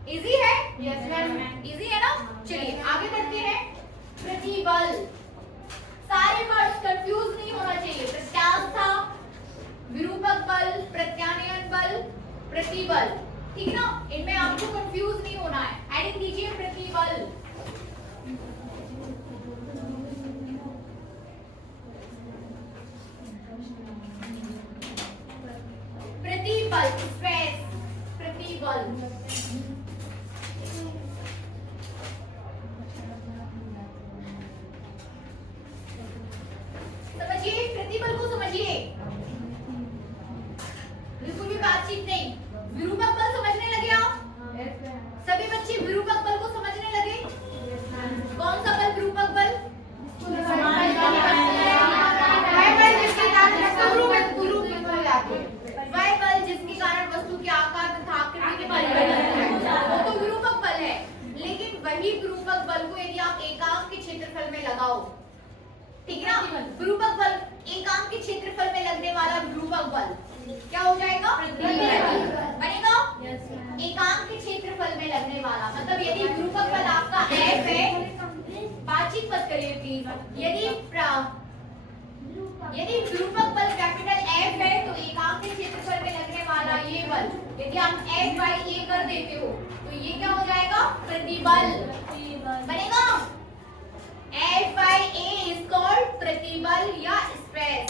इजी है? Yes ma'am. इजी है ना? चलिए आगे बढ़ते हैं। प्रतिबल, सारे वर्ड्स कंफ्यूज नहीं होना चाहिए। प्रत्यास्था, विरूपक बल, प्रत्यानयन बल, प्रतिबल, ठीक है ना, इनमें आपको कंफ्यूज नहीं होना है। हेडिंग दीजिए प्रतिबल। प्रतिबल, स्ट्रेस, प्रतिबल। समझिए, प्रतिबल को समझिए, बिल्कुल भी बातचीत नहीं। विरूपक बल समझने लगे आप? सभी बच्चे विरूपक बल को समझने लगे? कौन सा बल विरूपक बल? वह बल जिसके कारण वस्तु के आकार तथा आकृति में परिवर्तन होता है, वो तो विरूपक बल है। लेकिन वही विरूपक बल को यदि आप एकांक के क्षेत्रफल में लगाओ, ठीक है ना, विरूपक बल एकांक के क्षेत्रफल में लगने वाला विरूपक बल क्या हो जाएगा? बनेगा? एकांक के क्षेत्रफल में लगने वाला, मतलब यदि विरूपक बल आपका F है, बातचीत मत करिए प्लीज। यदि विरूपक बल कैपिटल F है तो एकांक के क्षेत्रफल में लगने वाला ये बल यदि आप F by A कर देते हो तो ये क्या हो जाएगा? प्रतिबल। बनेगा? F by A is called प्रतिबल या स्ट्रेस।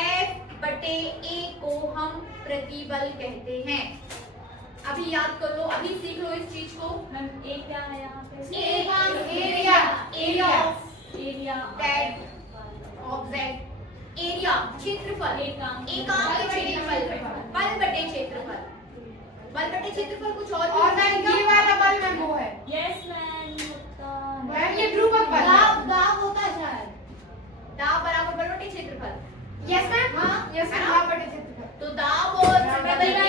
F बटे A को हम प्रतिबल कहते हैं। अभी याद कर लो, अभी सीख लो इस चीज को। मैम ए क्या है यहाँ पे? Area, area area that object, area क्षेत्रफल, एकांक के क्षेत्रफल, बल बटे क्षेत्रफल। बल बटे क्षेत्रफल कुछ और ये वाला बल मैम वो है। यस मैम, मैम ये विरूपक बल है। दाब होता है शायद। दाब बराबर बल बटे क्षेत्रफल। Yes ma'am. हाँ, यस है मैम, ना? आप बटे क्षेत्रफल। तो दाब और प्रतिबल का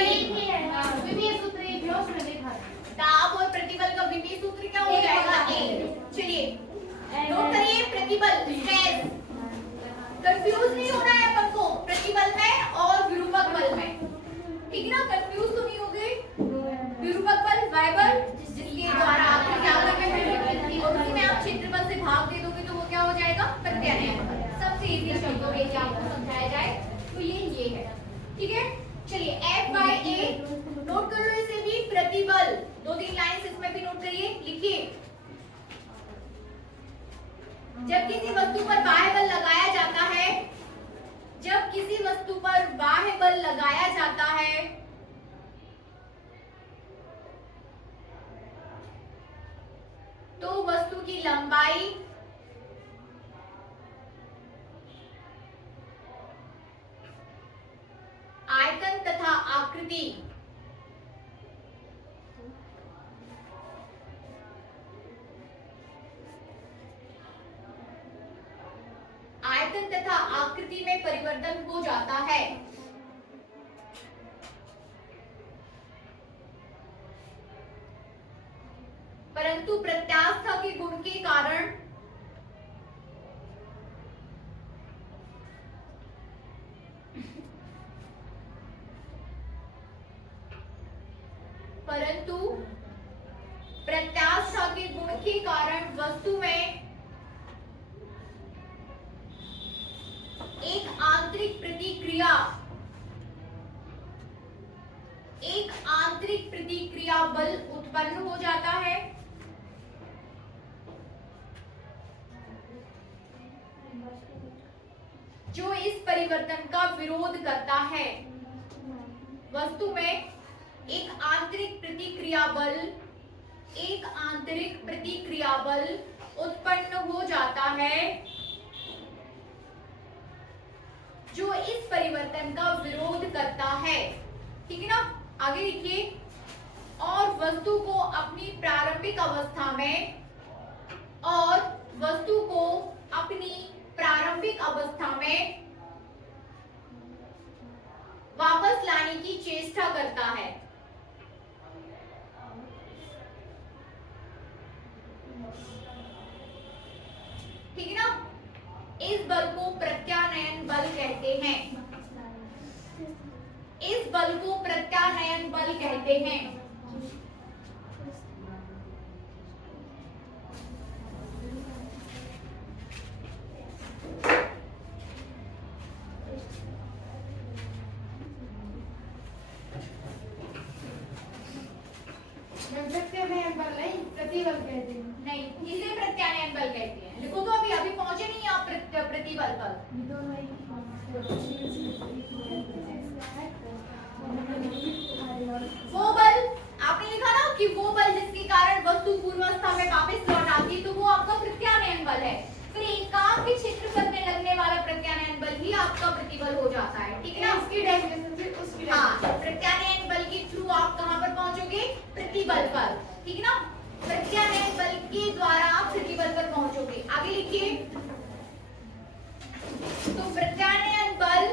विमीय सूत्र एक भी उसमें लिखा है। दाब और प्रतिबल का विमीय सूत्र क्या हो जाएगा? A। चलिए नोट करिए, प्रतिबल स्ट्रेस। कंफ्यूज नहीं होना है अपन को प्रतिबल में और विरूपक बल में, ठीक है ना? कंफ्यूज तो नहीं हो गए। विरूपक बल वह बल जिसके द्वारा आपको क्या करना है और उसी में आप क्षेत्रफल से भाग दे दोगे तो वो क्या हो जाएगा? प्रत्यानयन बल। सबसे इजी शब्दों में आपको समझाया जाए तो ये है, ठीक है? चलिए F by A नोट कर लो इसे भी। प्रतिबल, 2-3 लाइंस इसमें भी नोट करिए, लिखिए। जब किसी वस्तु पर बाह्य बल लगाया जाता है, जब किसी वस्तु पर बाह्य बल लगाया जाता है तो वस्तु की लंबाई, आयतन तथा आकृति में परिवर्तन हो जाता है। परंतु प्रत्यास्था के गुण के कारण वस्तु में एक आंतरिक प्रतिक्रिया बल उत्पन्न हो जाता है जो इस परिवर्तन का विरोध करता है। वस्तु में एक आंतरिक प्रतिक्रिया बल उत्पन्न हो जाता है जो इस परिवर्तन का विरोध करता है। ठीक है ना, आगे लिखिए। और वस्तु को अपनी प्रारंभिक अवस्था में प्रारंभिक अवस्था में वापस लाने की चेष्टा करता है। ठीक है ना? इस बल को प्रत्यानयन बल कहते हैं। इस बल को प्रत्यानयन बल कहते हैं। प्रत्यानयन बल नहीं, प्रतिबल कहते हैं। नहीं, इसे प्रत्यानयन बल कहते हैं। लिखो तो अभी पहुंचे नहीं आप प्रतिबल पर। वो बल आपने लिखा ना कि वो बल जिसके कारण वस्तु पूर्वावस्था में वापस लौट आती है, तो वो आपका प्रत्यानयन बल है। फिर एकांक के क्षेत्रफल में लगने वाला प्रत्यानयन बल ही आपका प्रतिबल हो जाता है। ठीक है ना? इसकी डेफिनेशन से उसकी हाँ, प्रत्यानयन बल के थ्रू आप कहां पर पहुंचोगे? प्रतिबल पर। ठीक है ना? प्रत्यानयन बल के द्वारा आप प्रतिबल पर पहुंचोगे। आगे लिखिए। तो प्रत्यानयन बल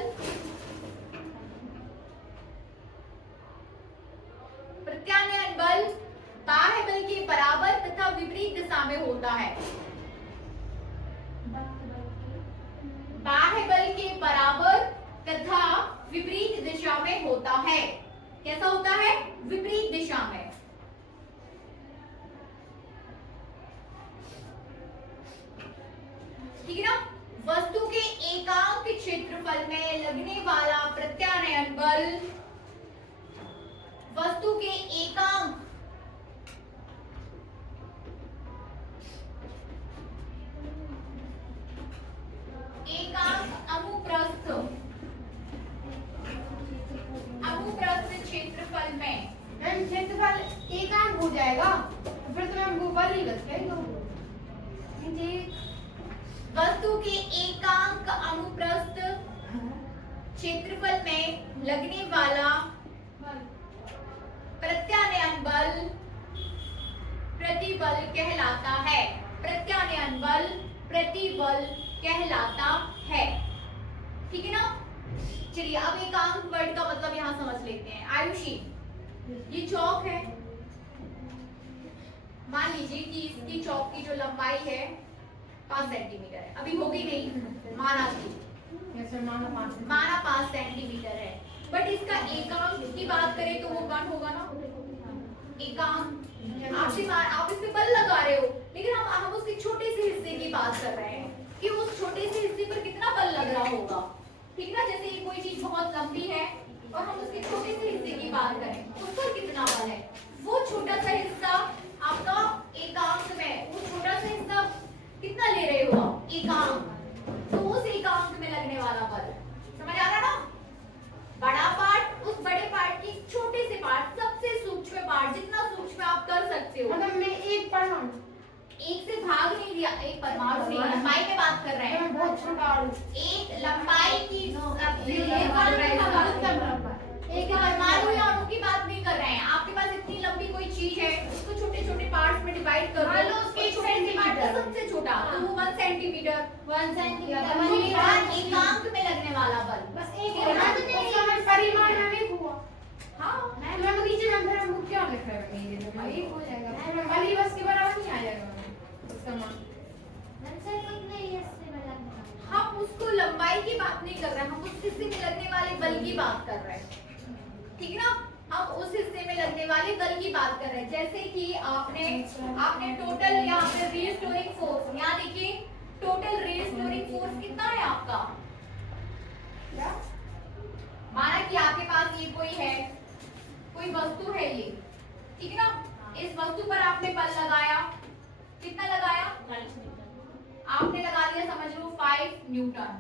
बाह्य बल के बराबर तथा विपरीत दिशा में होता है। बाह्य बल के बराबर तथा विपरीत दिशा में होता है। कैसा होता है? विपरीत दिशा में। ठीक है ना? वस्तु के एकांक क्षेत्रफल में लगने वाला प्रत्यानयन बल वस्तु के एकांक अनुप्रस्थ क्षेत्रफल में मैम क्षेत्रफल एकांक हो जाएगा तो फिर तो मैम वो बल ही बच गया। वस्तु के एकांक अनुप्रस्थ क्षेत्रफल में लगने वाला प्रत्यानयन बल प्रतिबल कहलाता है। प्रत्यानयन बल प्रतिबल कहलाता है। ठीक है ना? चलिए अब एकांक वर्ड का मतलब यहां समझ लेते हैं। आयुषी, ये चौक है। मान लीजिए कि इसकी चौक की जो लंबाई है 5 सेंटीमीटर है। अभी होगी नहीं, माना माना 5 सेंटीमीटर है। बट इसका एकांक की बात करें तो वो 1 होगा ना? एकांक आप इस पे बल लगा रहे हो, लेकिन हम उसके छोटे से हिस्से की बात कर रहे हैं कि उस छोटे से हिस्से पर कितना बल लग रहा होगा। ठीक ना? जैसे ये कोई चीज बहुत लंबी है और हम उसके छोटे से हिस्से की बात करें, उस पर कितना बल है। वो छोटा सा हिस्सा आपका एकांक में, वो छोटा सा हिस्सा कितना ले रहे हो आप? एकांक। तो उस एकांक में लगने वाला बल समझ आ रहा ना? बड़ा पार्ट उस बड़े पार्ट की छोटे से पार्ट, सबसे सूक्ष्म पार्ट, जितना सूक्ष्म आप कर सकते हो। मतलब मैं एक परमाणु, एक से भाग नहीं दिया, एक परमाणु नहीं, लंबाई में बात कर रहे हैं। बहुत छोटा एक लंबाई की एक परमाणु या अणु की बात नहीं कर रहे हैं। आपके पास इतनी लंबी कोई चीज है, उसको छोटे छोटे पार्ट्स में डिवाइड कर दो। उसके छोटे से पार्ट का सबसे छोटा तो वो 1 सेंटीमीटर एकांक में लगने वाला बल बस एक परिमाण में भी हुआ। हाँ, मैं नीचे में फिर हम क्या लिख रहे हैं? ये तो एक हो जाएगा, फिर बल ही बस के बराबर नहीं आ जाएगा उसका मान। हम उसको लंबाई की बात नहीं कर रहे हैं, हम उस हिस्से में लगने वाले बल की बात कर रहे हैं। ठीक है ना? हम उस हिस्से में लगने वाले बल की बात कर रहे हैं। जैसे कि आपने टोटल यहाँ पे रीस्टोरिंग फोर्स, यहाँ देखिए टोटल रीस्टोरिंग फोर्स कितना है आपका? माना कि आपके पास ये कोई वस्तु है ये, ठीक है ना? इस वस्तु पर आपने बल लगाया, कितना लगाया? आपने लगा दिया, समझ लो 5 न्यूटन।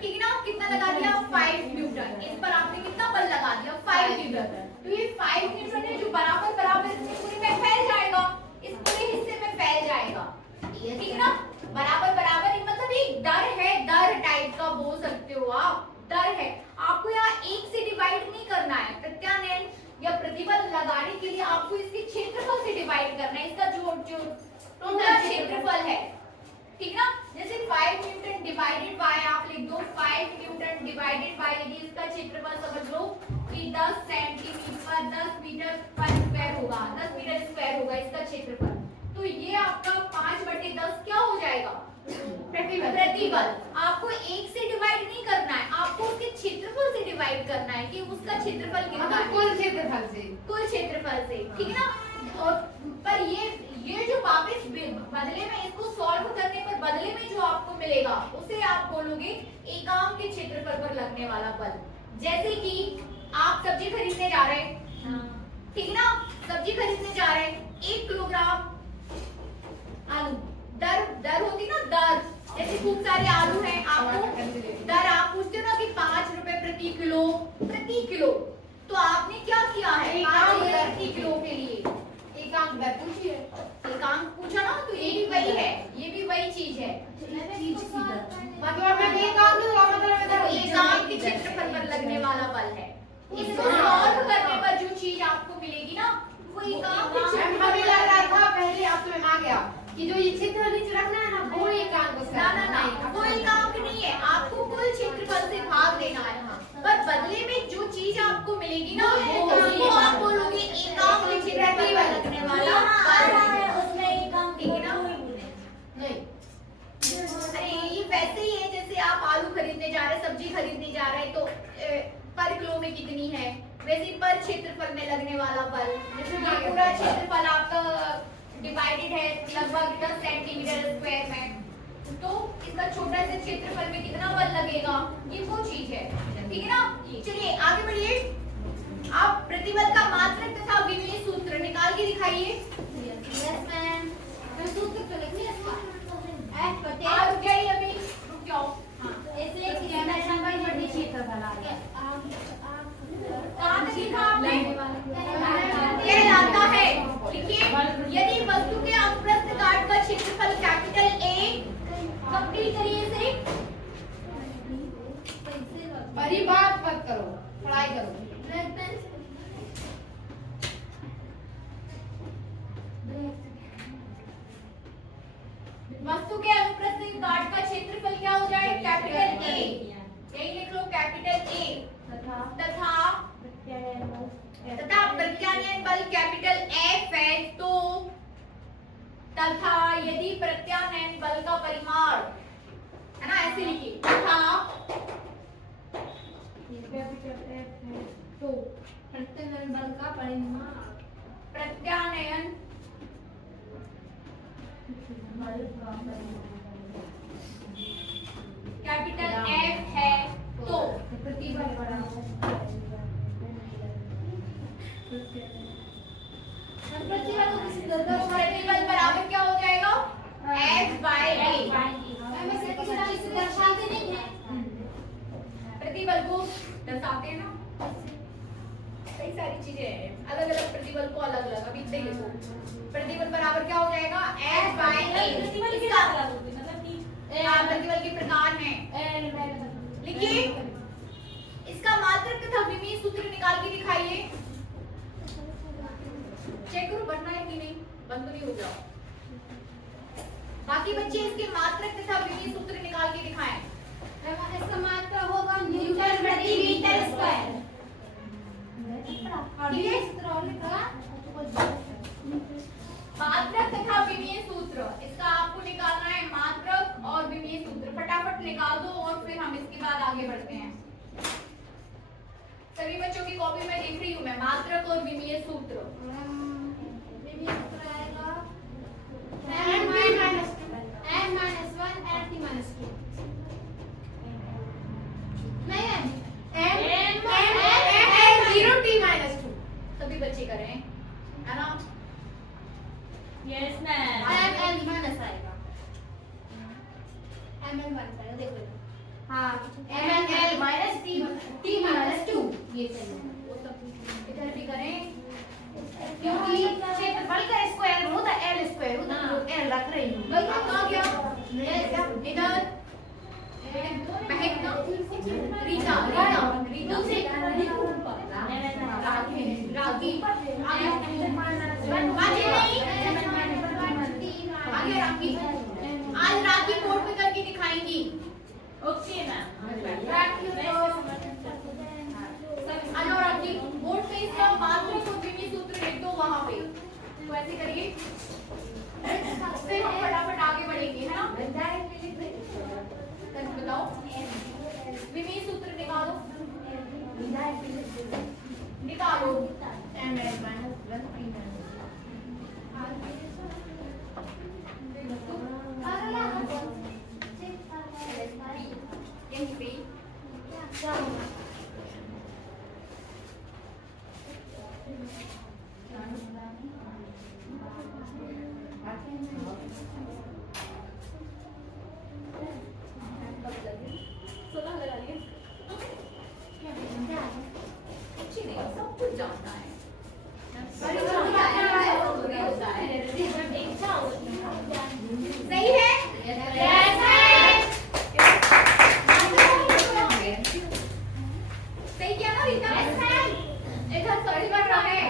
ठीक है ना? कितना लगा दिया? 5 न्यूटन। इस पर आपने कितना बल लगा दिया? 5 न्यूटन। तो ये 5 न्यूटन है जो बराबर बराबर इस पूरे में फैल जाएगा, इस पूरे हिस्से में फैल जाएगा। ठीक है ना? बराबर बराबर मतलब एक दर है, दर टाइप का बोल सकते हो आप, दर है। आपको यहाँ 1 से डिवाइड नहीं करना है। प्रत्यानयन या प्रतिबल लगाने के लिए आपको इसके क्षेत्रफल से डिवाइड करना है। इसका जो टोटल क्षेत्रफल है ठीक ना। जैसे 5 न्यूटन डिवाइडेड बाय आप लिख दो 5 न्यूटन डिवाइडेड बाय, यदि इसका क्षेत्रफल समझ लो कि 10 सेंटीमीटर 10 मीटर पर स्क्वायर होगा, 10 मीटर स्क्वायर होगा इसका क्षेत्रफल, तो ये आपका 5/10 क्या हो जाएगा? प्रतिबल। आपको 1 से डिवाइड नहीं करना है, आपको उसके क्षेत्रफल से डिवाइड करना है कि उसका क्षेत्रफल कितना है, कुल क्षेत्रफल से, कुल क्षेत्रफल से, ठीक है ना। और पर ये जो वापस बदले में इसको सॉल्व करने पर बदले में जो आपको मिलेगा उसे आप बोलोगे एकांक के क्षेत्रफल पर लगने वाला बल। जैसे कि आप सब्जी खरीदने जा रहे हैं, ठीक ना, सब्जी खरीदने जा रहे हैं, 1 किलोग्राम आलू, दर होती ना, दर, जैसे खूब सारे आलू हैं, आपको दर आप पूछते हो ना कि 5 रुपए प्रति किलो, तो आपने क्या किया है 5 प्रति किलो के लिए एकांक दर पूछिए, एकांक पूछा ना, तो ये भी वही है, ये भी वही चीज है, मतलब मैं एकांक लूंगा मतलब तो एकांक के क्षेत्रफल पर लगने वाला बल है। इसको सॉल्व करने पर जो चीज आपको मिलेगी ना वो एकांक के क्षेत्रफल हमें लग रहा था पहले आप में आ गया कि जो ये क्षेत्र नीचे रखना है ना वो एकांक उसका, ना वो एकांक नहीं है, आपको कुल क्षेत्रफल से भाग देना है, पर बदले में जो चीज आपको मिलेगी ना वो आप बोलोगे एकांक के क्षेत्रफल पर लगने वाला बल, उसमें एकांक ठीक है ना। नहीं अरे ये वैसे ही है जैसे आप आलू खरीदने जा रहे हैं, सब्जी खरीदने जा रहे हैं, तो पर किलो में कितनी है, वैसे ही पर क्षेत्रफल में लगने वाला बल, जैसे ये पूरा क्षेत्रफल आपका डिवाइडेड है लगभग 10 सेंटीमीटर स्क्वायर में, तो इसका छोटा सा क्षेत्रफल में कितना बल लगेगा, ये वो चीज है, ठीक है ना। चलिए आगे बढ़िए, आप प्रतिबल का मात्रक तथा विमीय सूत्र निकाल के दिखाइए। यस मैम, मैं सूत्र तो लिख लिया था। F बटे आप रुक जाइए, अभी रुक जाओ। इसलिए कि नंबर बड़ी क्षेत्रफल आ गया। कहाँ तक लिखा आपने? यह लाता है, लिखिए, यदि वस्तु के अनुप्रस्थ काट का क्षेत्रफल कैपिटल A, कंप्लीट करिए इसे। बड़ी बात मत करो, पढ़ाई करो। वस्तु के अनुप्रस्थ काट का क्षेत्रफल क्या हो जाए? कैपिटल A, यही लिख लो कैपिटल A, तथा प्रत्यानयन बल कैपिटल F है, तो तथा यदि प्रत्यानयन बल का परिमाण है ना, ऐसे लिखिए, तथा तो प्रत्यानयन बल का परिमाण प्रत्यानयन कैपिटल F है, तो प्रतिबल प्रतिबल बराबर क्या हो जाएगा? F by A। दर्शाते नहीं है। प्रतिबल को दर्शाते हैं ना, कई सारी चीजें हैं, अलग अलग प्रतिबल को अलग अलग, अभी इतने लिखो। प्रतिबल बराबर क्या हो जाएगा? F by A। प्रतिबल की इसका बात करोगे, मतलब कि प्रतिबल के प्रकार हैं, लिखिए, इसका मात्रक तथा विमीय सूत्र निकाल के दिखाइए। चेक करो बनना है कि नहीं, बंद नहीं हो जाओ। बाकी बच्चे इसके मात्रक तथा विमीय सूत्र निकाल के दिखाएं। इसका मात्रा होगा न्यूटन प्रति मीटर स्क्वायर। ठीक है? मात्रक तथा विमीय सूत्र, इसका आपको निकालना है मात्रक और विमीय सूत्र, फटाफट निकाल दो और फिर हम इसके बाद आगे बढ़ते हैं। सभी बच्चों की कॉपी में देख रही हूँ मैं, मात्रक और विमीय सूत्र। विमीय सूत्र आएगा n minus 1 n t minus 2 नहीं है n 0 t minus 2 सभी बच्चे करें, है ना? यस मैम, n minus आएगा m n minus आएगा, देख लो। हाँ m n minus t minus 2 ये चाहिए। वो सब इधर भी करें, क्योंकि क्षेत्रफल का स्क्वायर होता है l स्क्वायर, उधर लोग l रख रही हूँ। गलती कहाँ गया? इधर महक ना, रीता रागी आगे नहीं, आगे रागी आज राखी बोर्ड पे करके दिखाएंगी। Okay ma'am. राखी अनो राखी बोर्ड पे इसका मात्रा को द्विमीय सूत्र लिख दो वहां पे, तो ऐसे करिए फिर हम फटाफट आगे बढ़ेंगे, है ना। बताओ द्विमीय सूत्र निकालो, निकालो। यहीं पे अच्छी नहीं, सब कुछ जानता है। सही है? सही किया ना रीता? इधर सॉरी कर रहा है।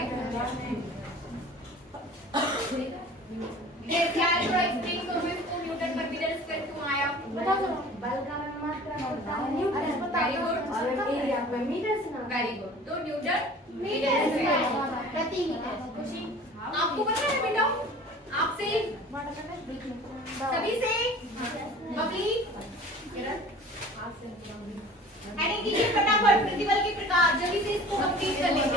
ये ध्यान रखो, एक्सप्लेन करो इसको, न्यूटन पर भी डिस्कस क्यों आया? बल का मात्रा होता है न्यूटन। वेरी गुड, और एरिया पे मीटर से नापते हैं। Very good. तो न्यूटन मीटर से मीटर प्रति मीटर। खुशी आपको पता है बेटा? आपसे सभी से बबली यानी कि ये फटाफट प्रतिबल के प्रकार जल्दी से इसको कंप्लीट कर लेंगे।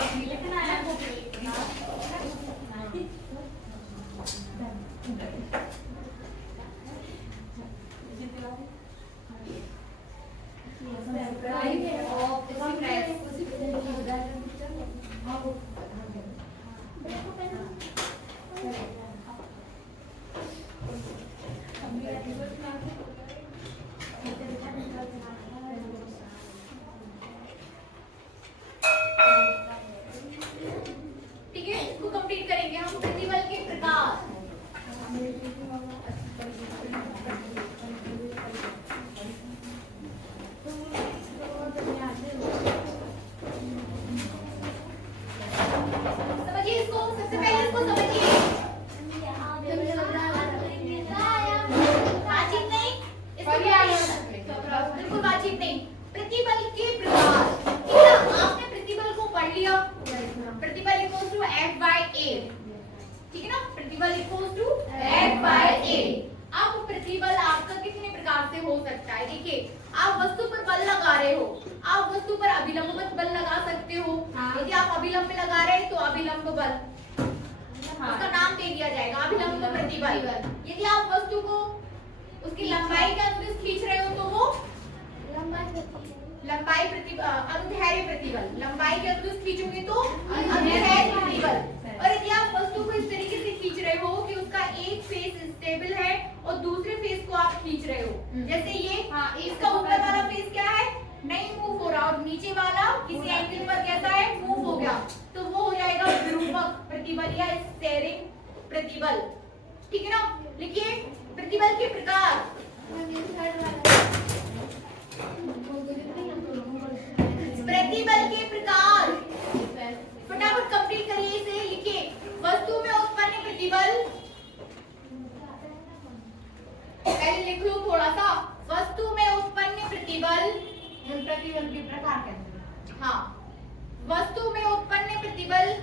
ठीक है, इसको कंप्लीट करेंगे हम। प्रतिबल के प्रकार समझिए इसको, सबसे पहले इसको समझिए। बातचीत नहीं, बिल्कुल बातचीत नहीं। प्रतिबल के प्रकार, ठीक है, आपने प्रतिबल को पढ़ लिया। प्रतिबल equals to F by A, ठीक है ना। प्रतिबल equals to F by A। अब प्रतिबल आपका कितने प्रकार से हो सकता है? देखिए, आप वस्तु पर बल लगा रहे हो, आप वस्तु पर अभिलंब बल लगा सकते हो। यदि आप अभिलंब पे लगा रहे हैं तो अभिलंब बल, उसका नाम दे दिया जाएगा अभिलंब प्रतिबल। यदि आप वस्तु को उसकी लंबाई के अनुरूप खींच रहे हो तो वो लंबाई अनुदैर्ध्य प्रतिबल, लंबाई के अनुरूप खींचोगे तो अनुदैर्ध्य प्रतिबल। और यदि आप वस्तु को इस तरीके से खींच रहे हो कि उसका एक फेस स्टेबल है और दूसरे फेस को आप खींच रहे हो, जैसे ये इसका ऊपर वाला फेस क्या है, नहीं मूव हो रहा, और नीचे वाला किसी एंगल पर कैसा है, मूव हो गया, तो वो हो जाएगा विरूपक प्रतिबल या स्टेरिंग प्रतिबल, ठीक है ना। लिखिए प्रतिबल के प्रकार। प्रतिबल के प्रकार फटाफट कंप्लीट करिए इसे। लिखिए वस्तु में उत्पन्न प्रतिबल, पहले लिख लो थोड़ा सा। वस्तु में उत्पन्न प्रतिबल, प्रतिबल के प्रकार कहते हैं। हाँ, वस्तु में उत्पन्न प्रतिबल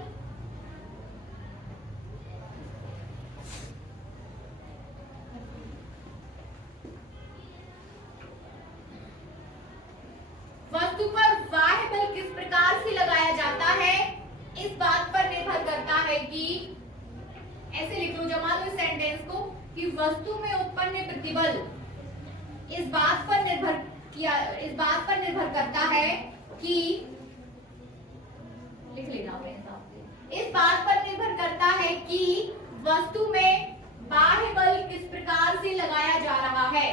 वस्तु पर बाह्य बल किस प्रकार से लगाया जाता है, इस बात पर निर्भर करता है कि, ऐसे लिख लो, जमा लो इस सेंटेंस को, कि वस्तु में उत्पन्न प्रतिबल इस बात पर निर्भर करता है कि, लिख लेना मेरे हिसाब से, इस बात पर निर्भर करता है कि वस्तु में बाह्य बल किस प्रकार से लगाया जा रहा है।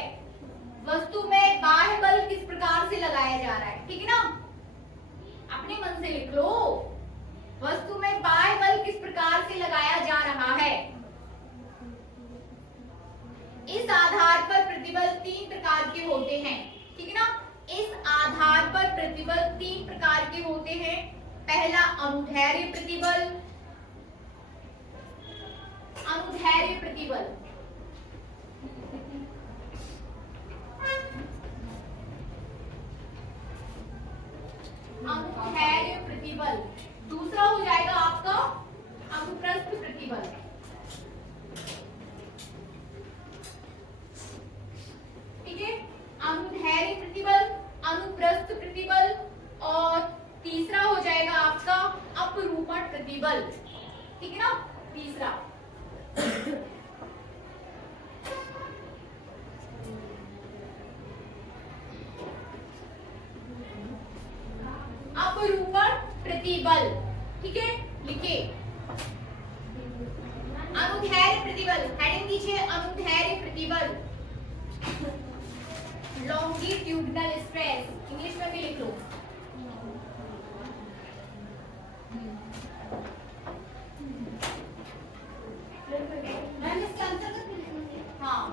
वस्तु में बाह्य बल किस प्रकार से लगाया जा रहा है, ठीक है ना। अपने मन से लिख लो, वस्तु में बाह्य बल किस प्रकार से लगाया जा रहा है। इस आधार पर प्रतिबल 3 प्रकार के होते हैं, ठीक है ना। इस आधार पर प्रतिबल 3 प्रकार के होते हैं। पहला अनुदैर्ध्य प्रतिबल, अनुदैर्ध्य प्रतिबल, प्रतिबल, ठीक है ना। तीसरा अपरूपण प्रतिबल, ठीक है, लिखिए अनुदैर्ध्य प्रतिबल, हेडिंग दीजिए अनुदैर्ध्य प्रतिबल, लॉन्गिट्यूडिनल स्ट्रेस, इंग्लिश में भी लिख लो। मैम इसके अंतर्गत भी लिखूंगी। हाँ,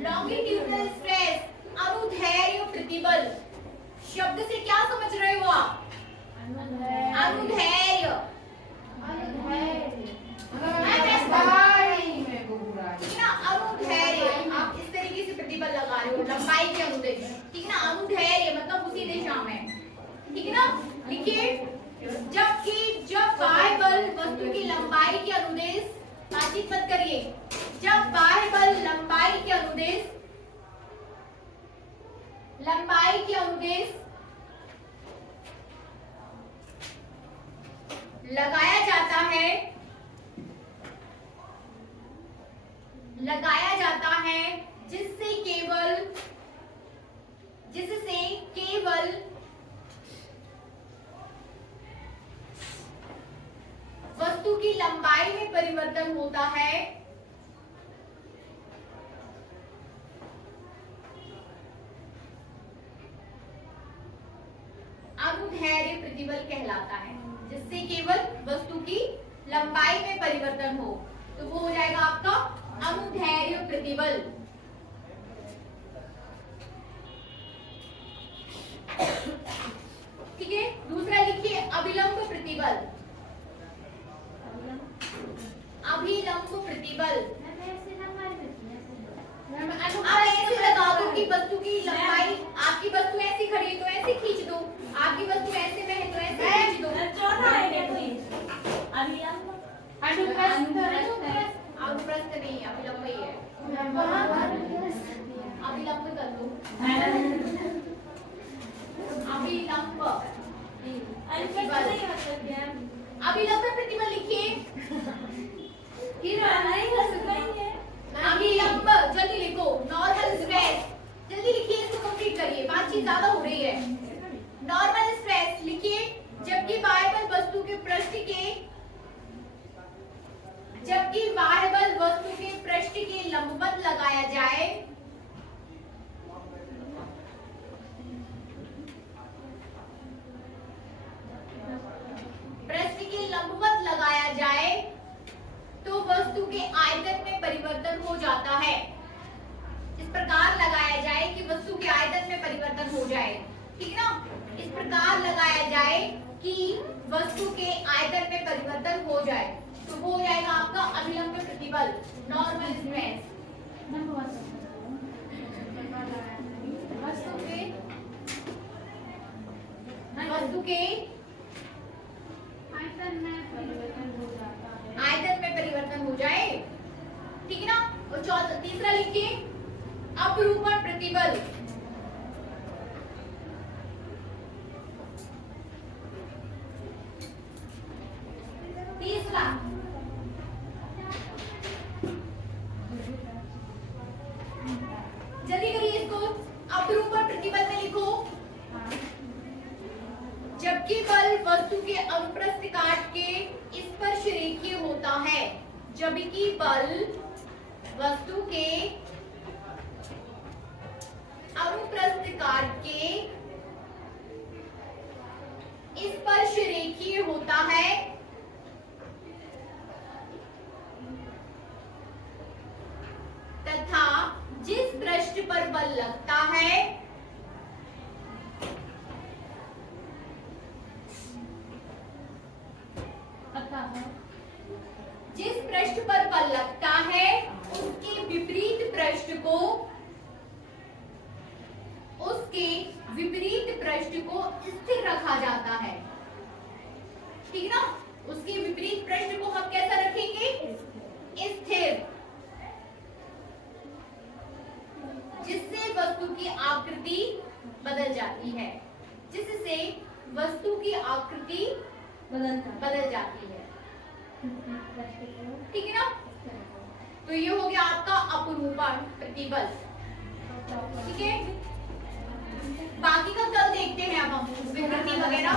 लॉन्गिट्यूडिनल स्ट्रेस, अनुदैर्ध्य प्रतिबल, शब्द से क्या समझ रहे हो आप? अनुदैर्ध्य, ठीक है ना। अनुदैर्ध्य आप इस तरीके से प्रतिबल लगा रहे हो, लंबाई के अनुदिश, ठीक है ना। अनुदैर्ध्य मतलब उसी दिशा में, ठीक है ना। लिखिए जब बाह्य बल वस्तु की लंबाई के अनुदिश, बातचीत मत करिए, जब बाह्य बल लंबाई के अनुदिश लगाया जाता है जिससे केवल वस्तु की लंबाई में परिवर्तन होता है, अनुदैर्ध्य प्रतिबल कहलाता है। जिससे केवल वस्तु की लंबाई में परिवर्तन हो तो वो हो जाएगा आपका अनुदैर्ध्य प्रतिबल। ठीक है, दूसरा लिखिए अभिलंब प्रतिबल। अभिलंब प्रतिबल आप ऐसे लगा दो कि वस्तु की लंबाई, आपकी वस्तु ऐसी खड़ी है तो ऐसे खींच दो, आपकी वस्तु ऐसे में है तो ऐसे खींच दो। चौथा है क्या कोई? अभिलंब अनुप्रस्थ नहीं, अभिलंब ही है। अभिलंब कर दो, अभिलंब अभिलंब प्रतिबल लिखिए। अभिलंब जल्दी लिखो, नॉर्मल स्ट्रेस जल्दी लिखिए, इसको कंप्लीट करिए, बातचीत ज्यादा हो रही है। नॉर्मल स्ट्रेस लिखिए, जबकि बाह्य बल वस्तु के पृष्ठ के लंबवत लगाया जाए, पृष्ठ के लंबवत लगाया जाए तो वस्तु के आयतन में परिवर्तन हो जाता है। इस प्रकार लगाया जाए कि वस्तु के आयतन में परिवर्तन हो जाए, ठीक है ना। इस प्रकार लगाया जाए कि वस्तु के आयतन में परिवर्तन हो जाए तो वो हो जाएगा आपका अभिलंब प्रतिबल, नॉर्मल स्ट्रेस। वस्तु के आयतन में परिवर्तन हो जाए, ठीक है ना। और तीसरा लिखिए अपरूपण प्रतिबल। तीसरा जल्दी करिए इसको, अपरूपण प्रतिबल में लिखो, जबकि बल वस्तु के अनुप्रस्थ काट के स्पर्श रेखीय होता है, जबकि बल वस्तु के अनुप्रस्थ काट के स्पर्श रेखीय होता है, तथा जिस पृष्ठ पर बल लगता है जिस पृष्ठ पर बल लगता है उसके विपरीत पृष्ठ को स्थिर रखा जाता है, ठीक है ना। उसके विपरीत पृष्ठ को हम कैसा रखेंगे? स्थिर, जिससे वस्तु की आकृति बदल जाती है, जिससे वस्तु की आकृति बदल जाती है। ठीक है ना? तो ये हो गया आपका अपरूपण प्रतिबल। ठीक है, बाकी का कल देखते हैं अब हम विकृति वगैरह।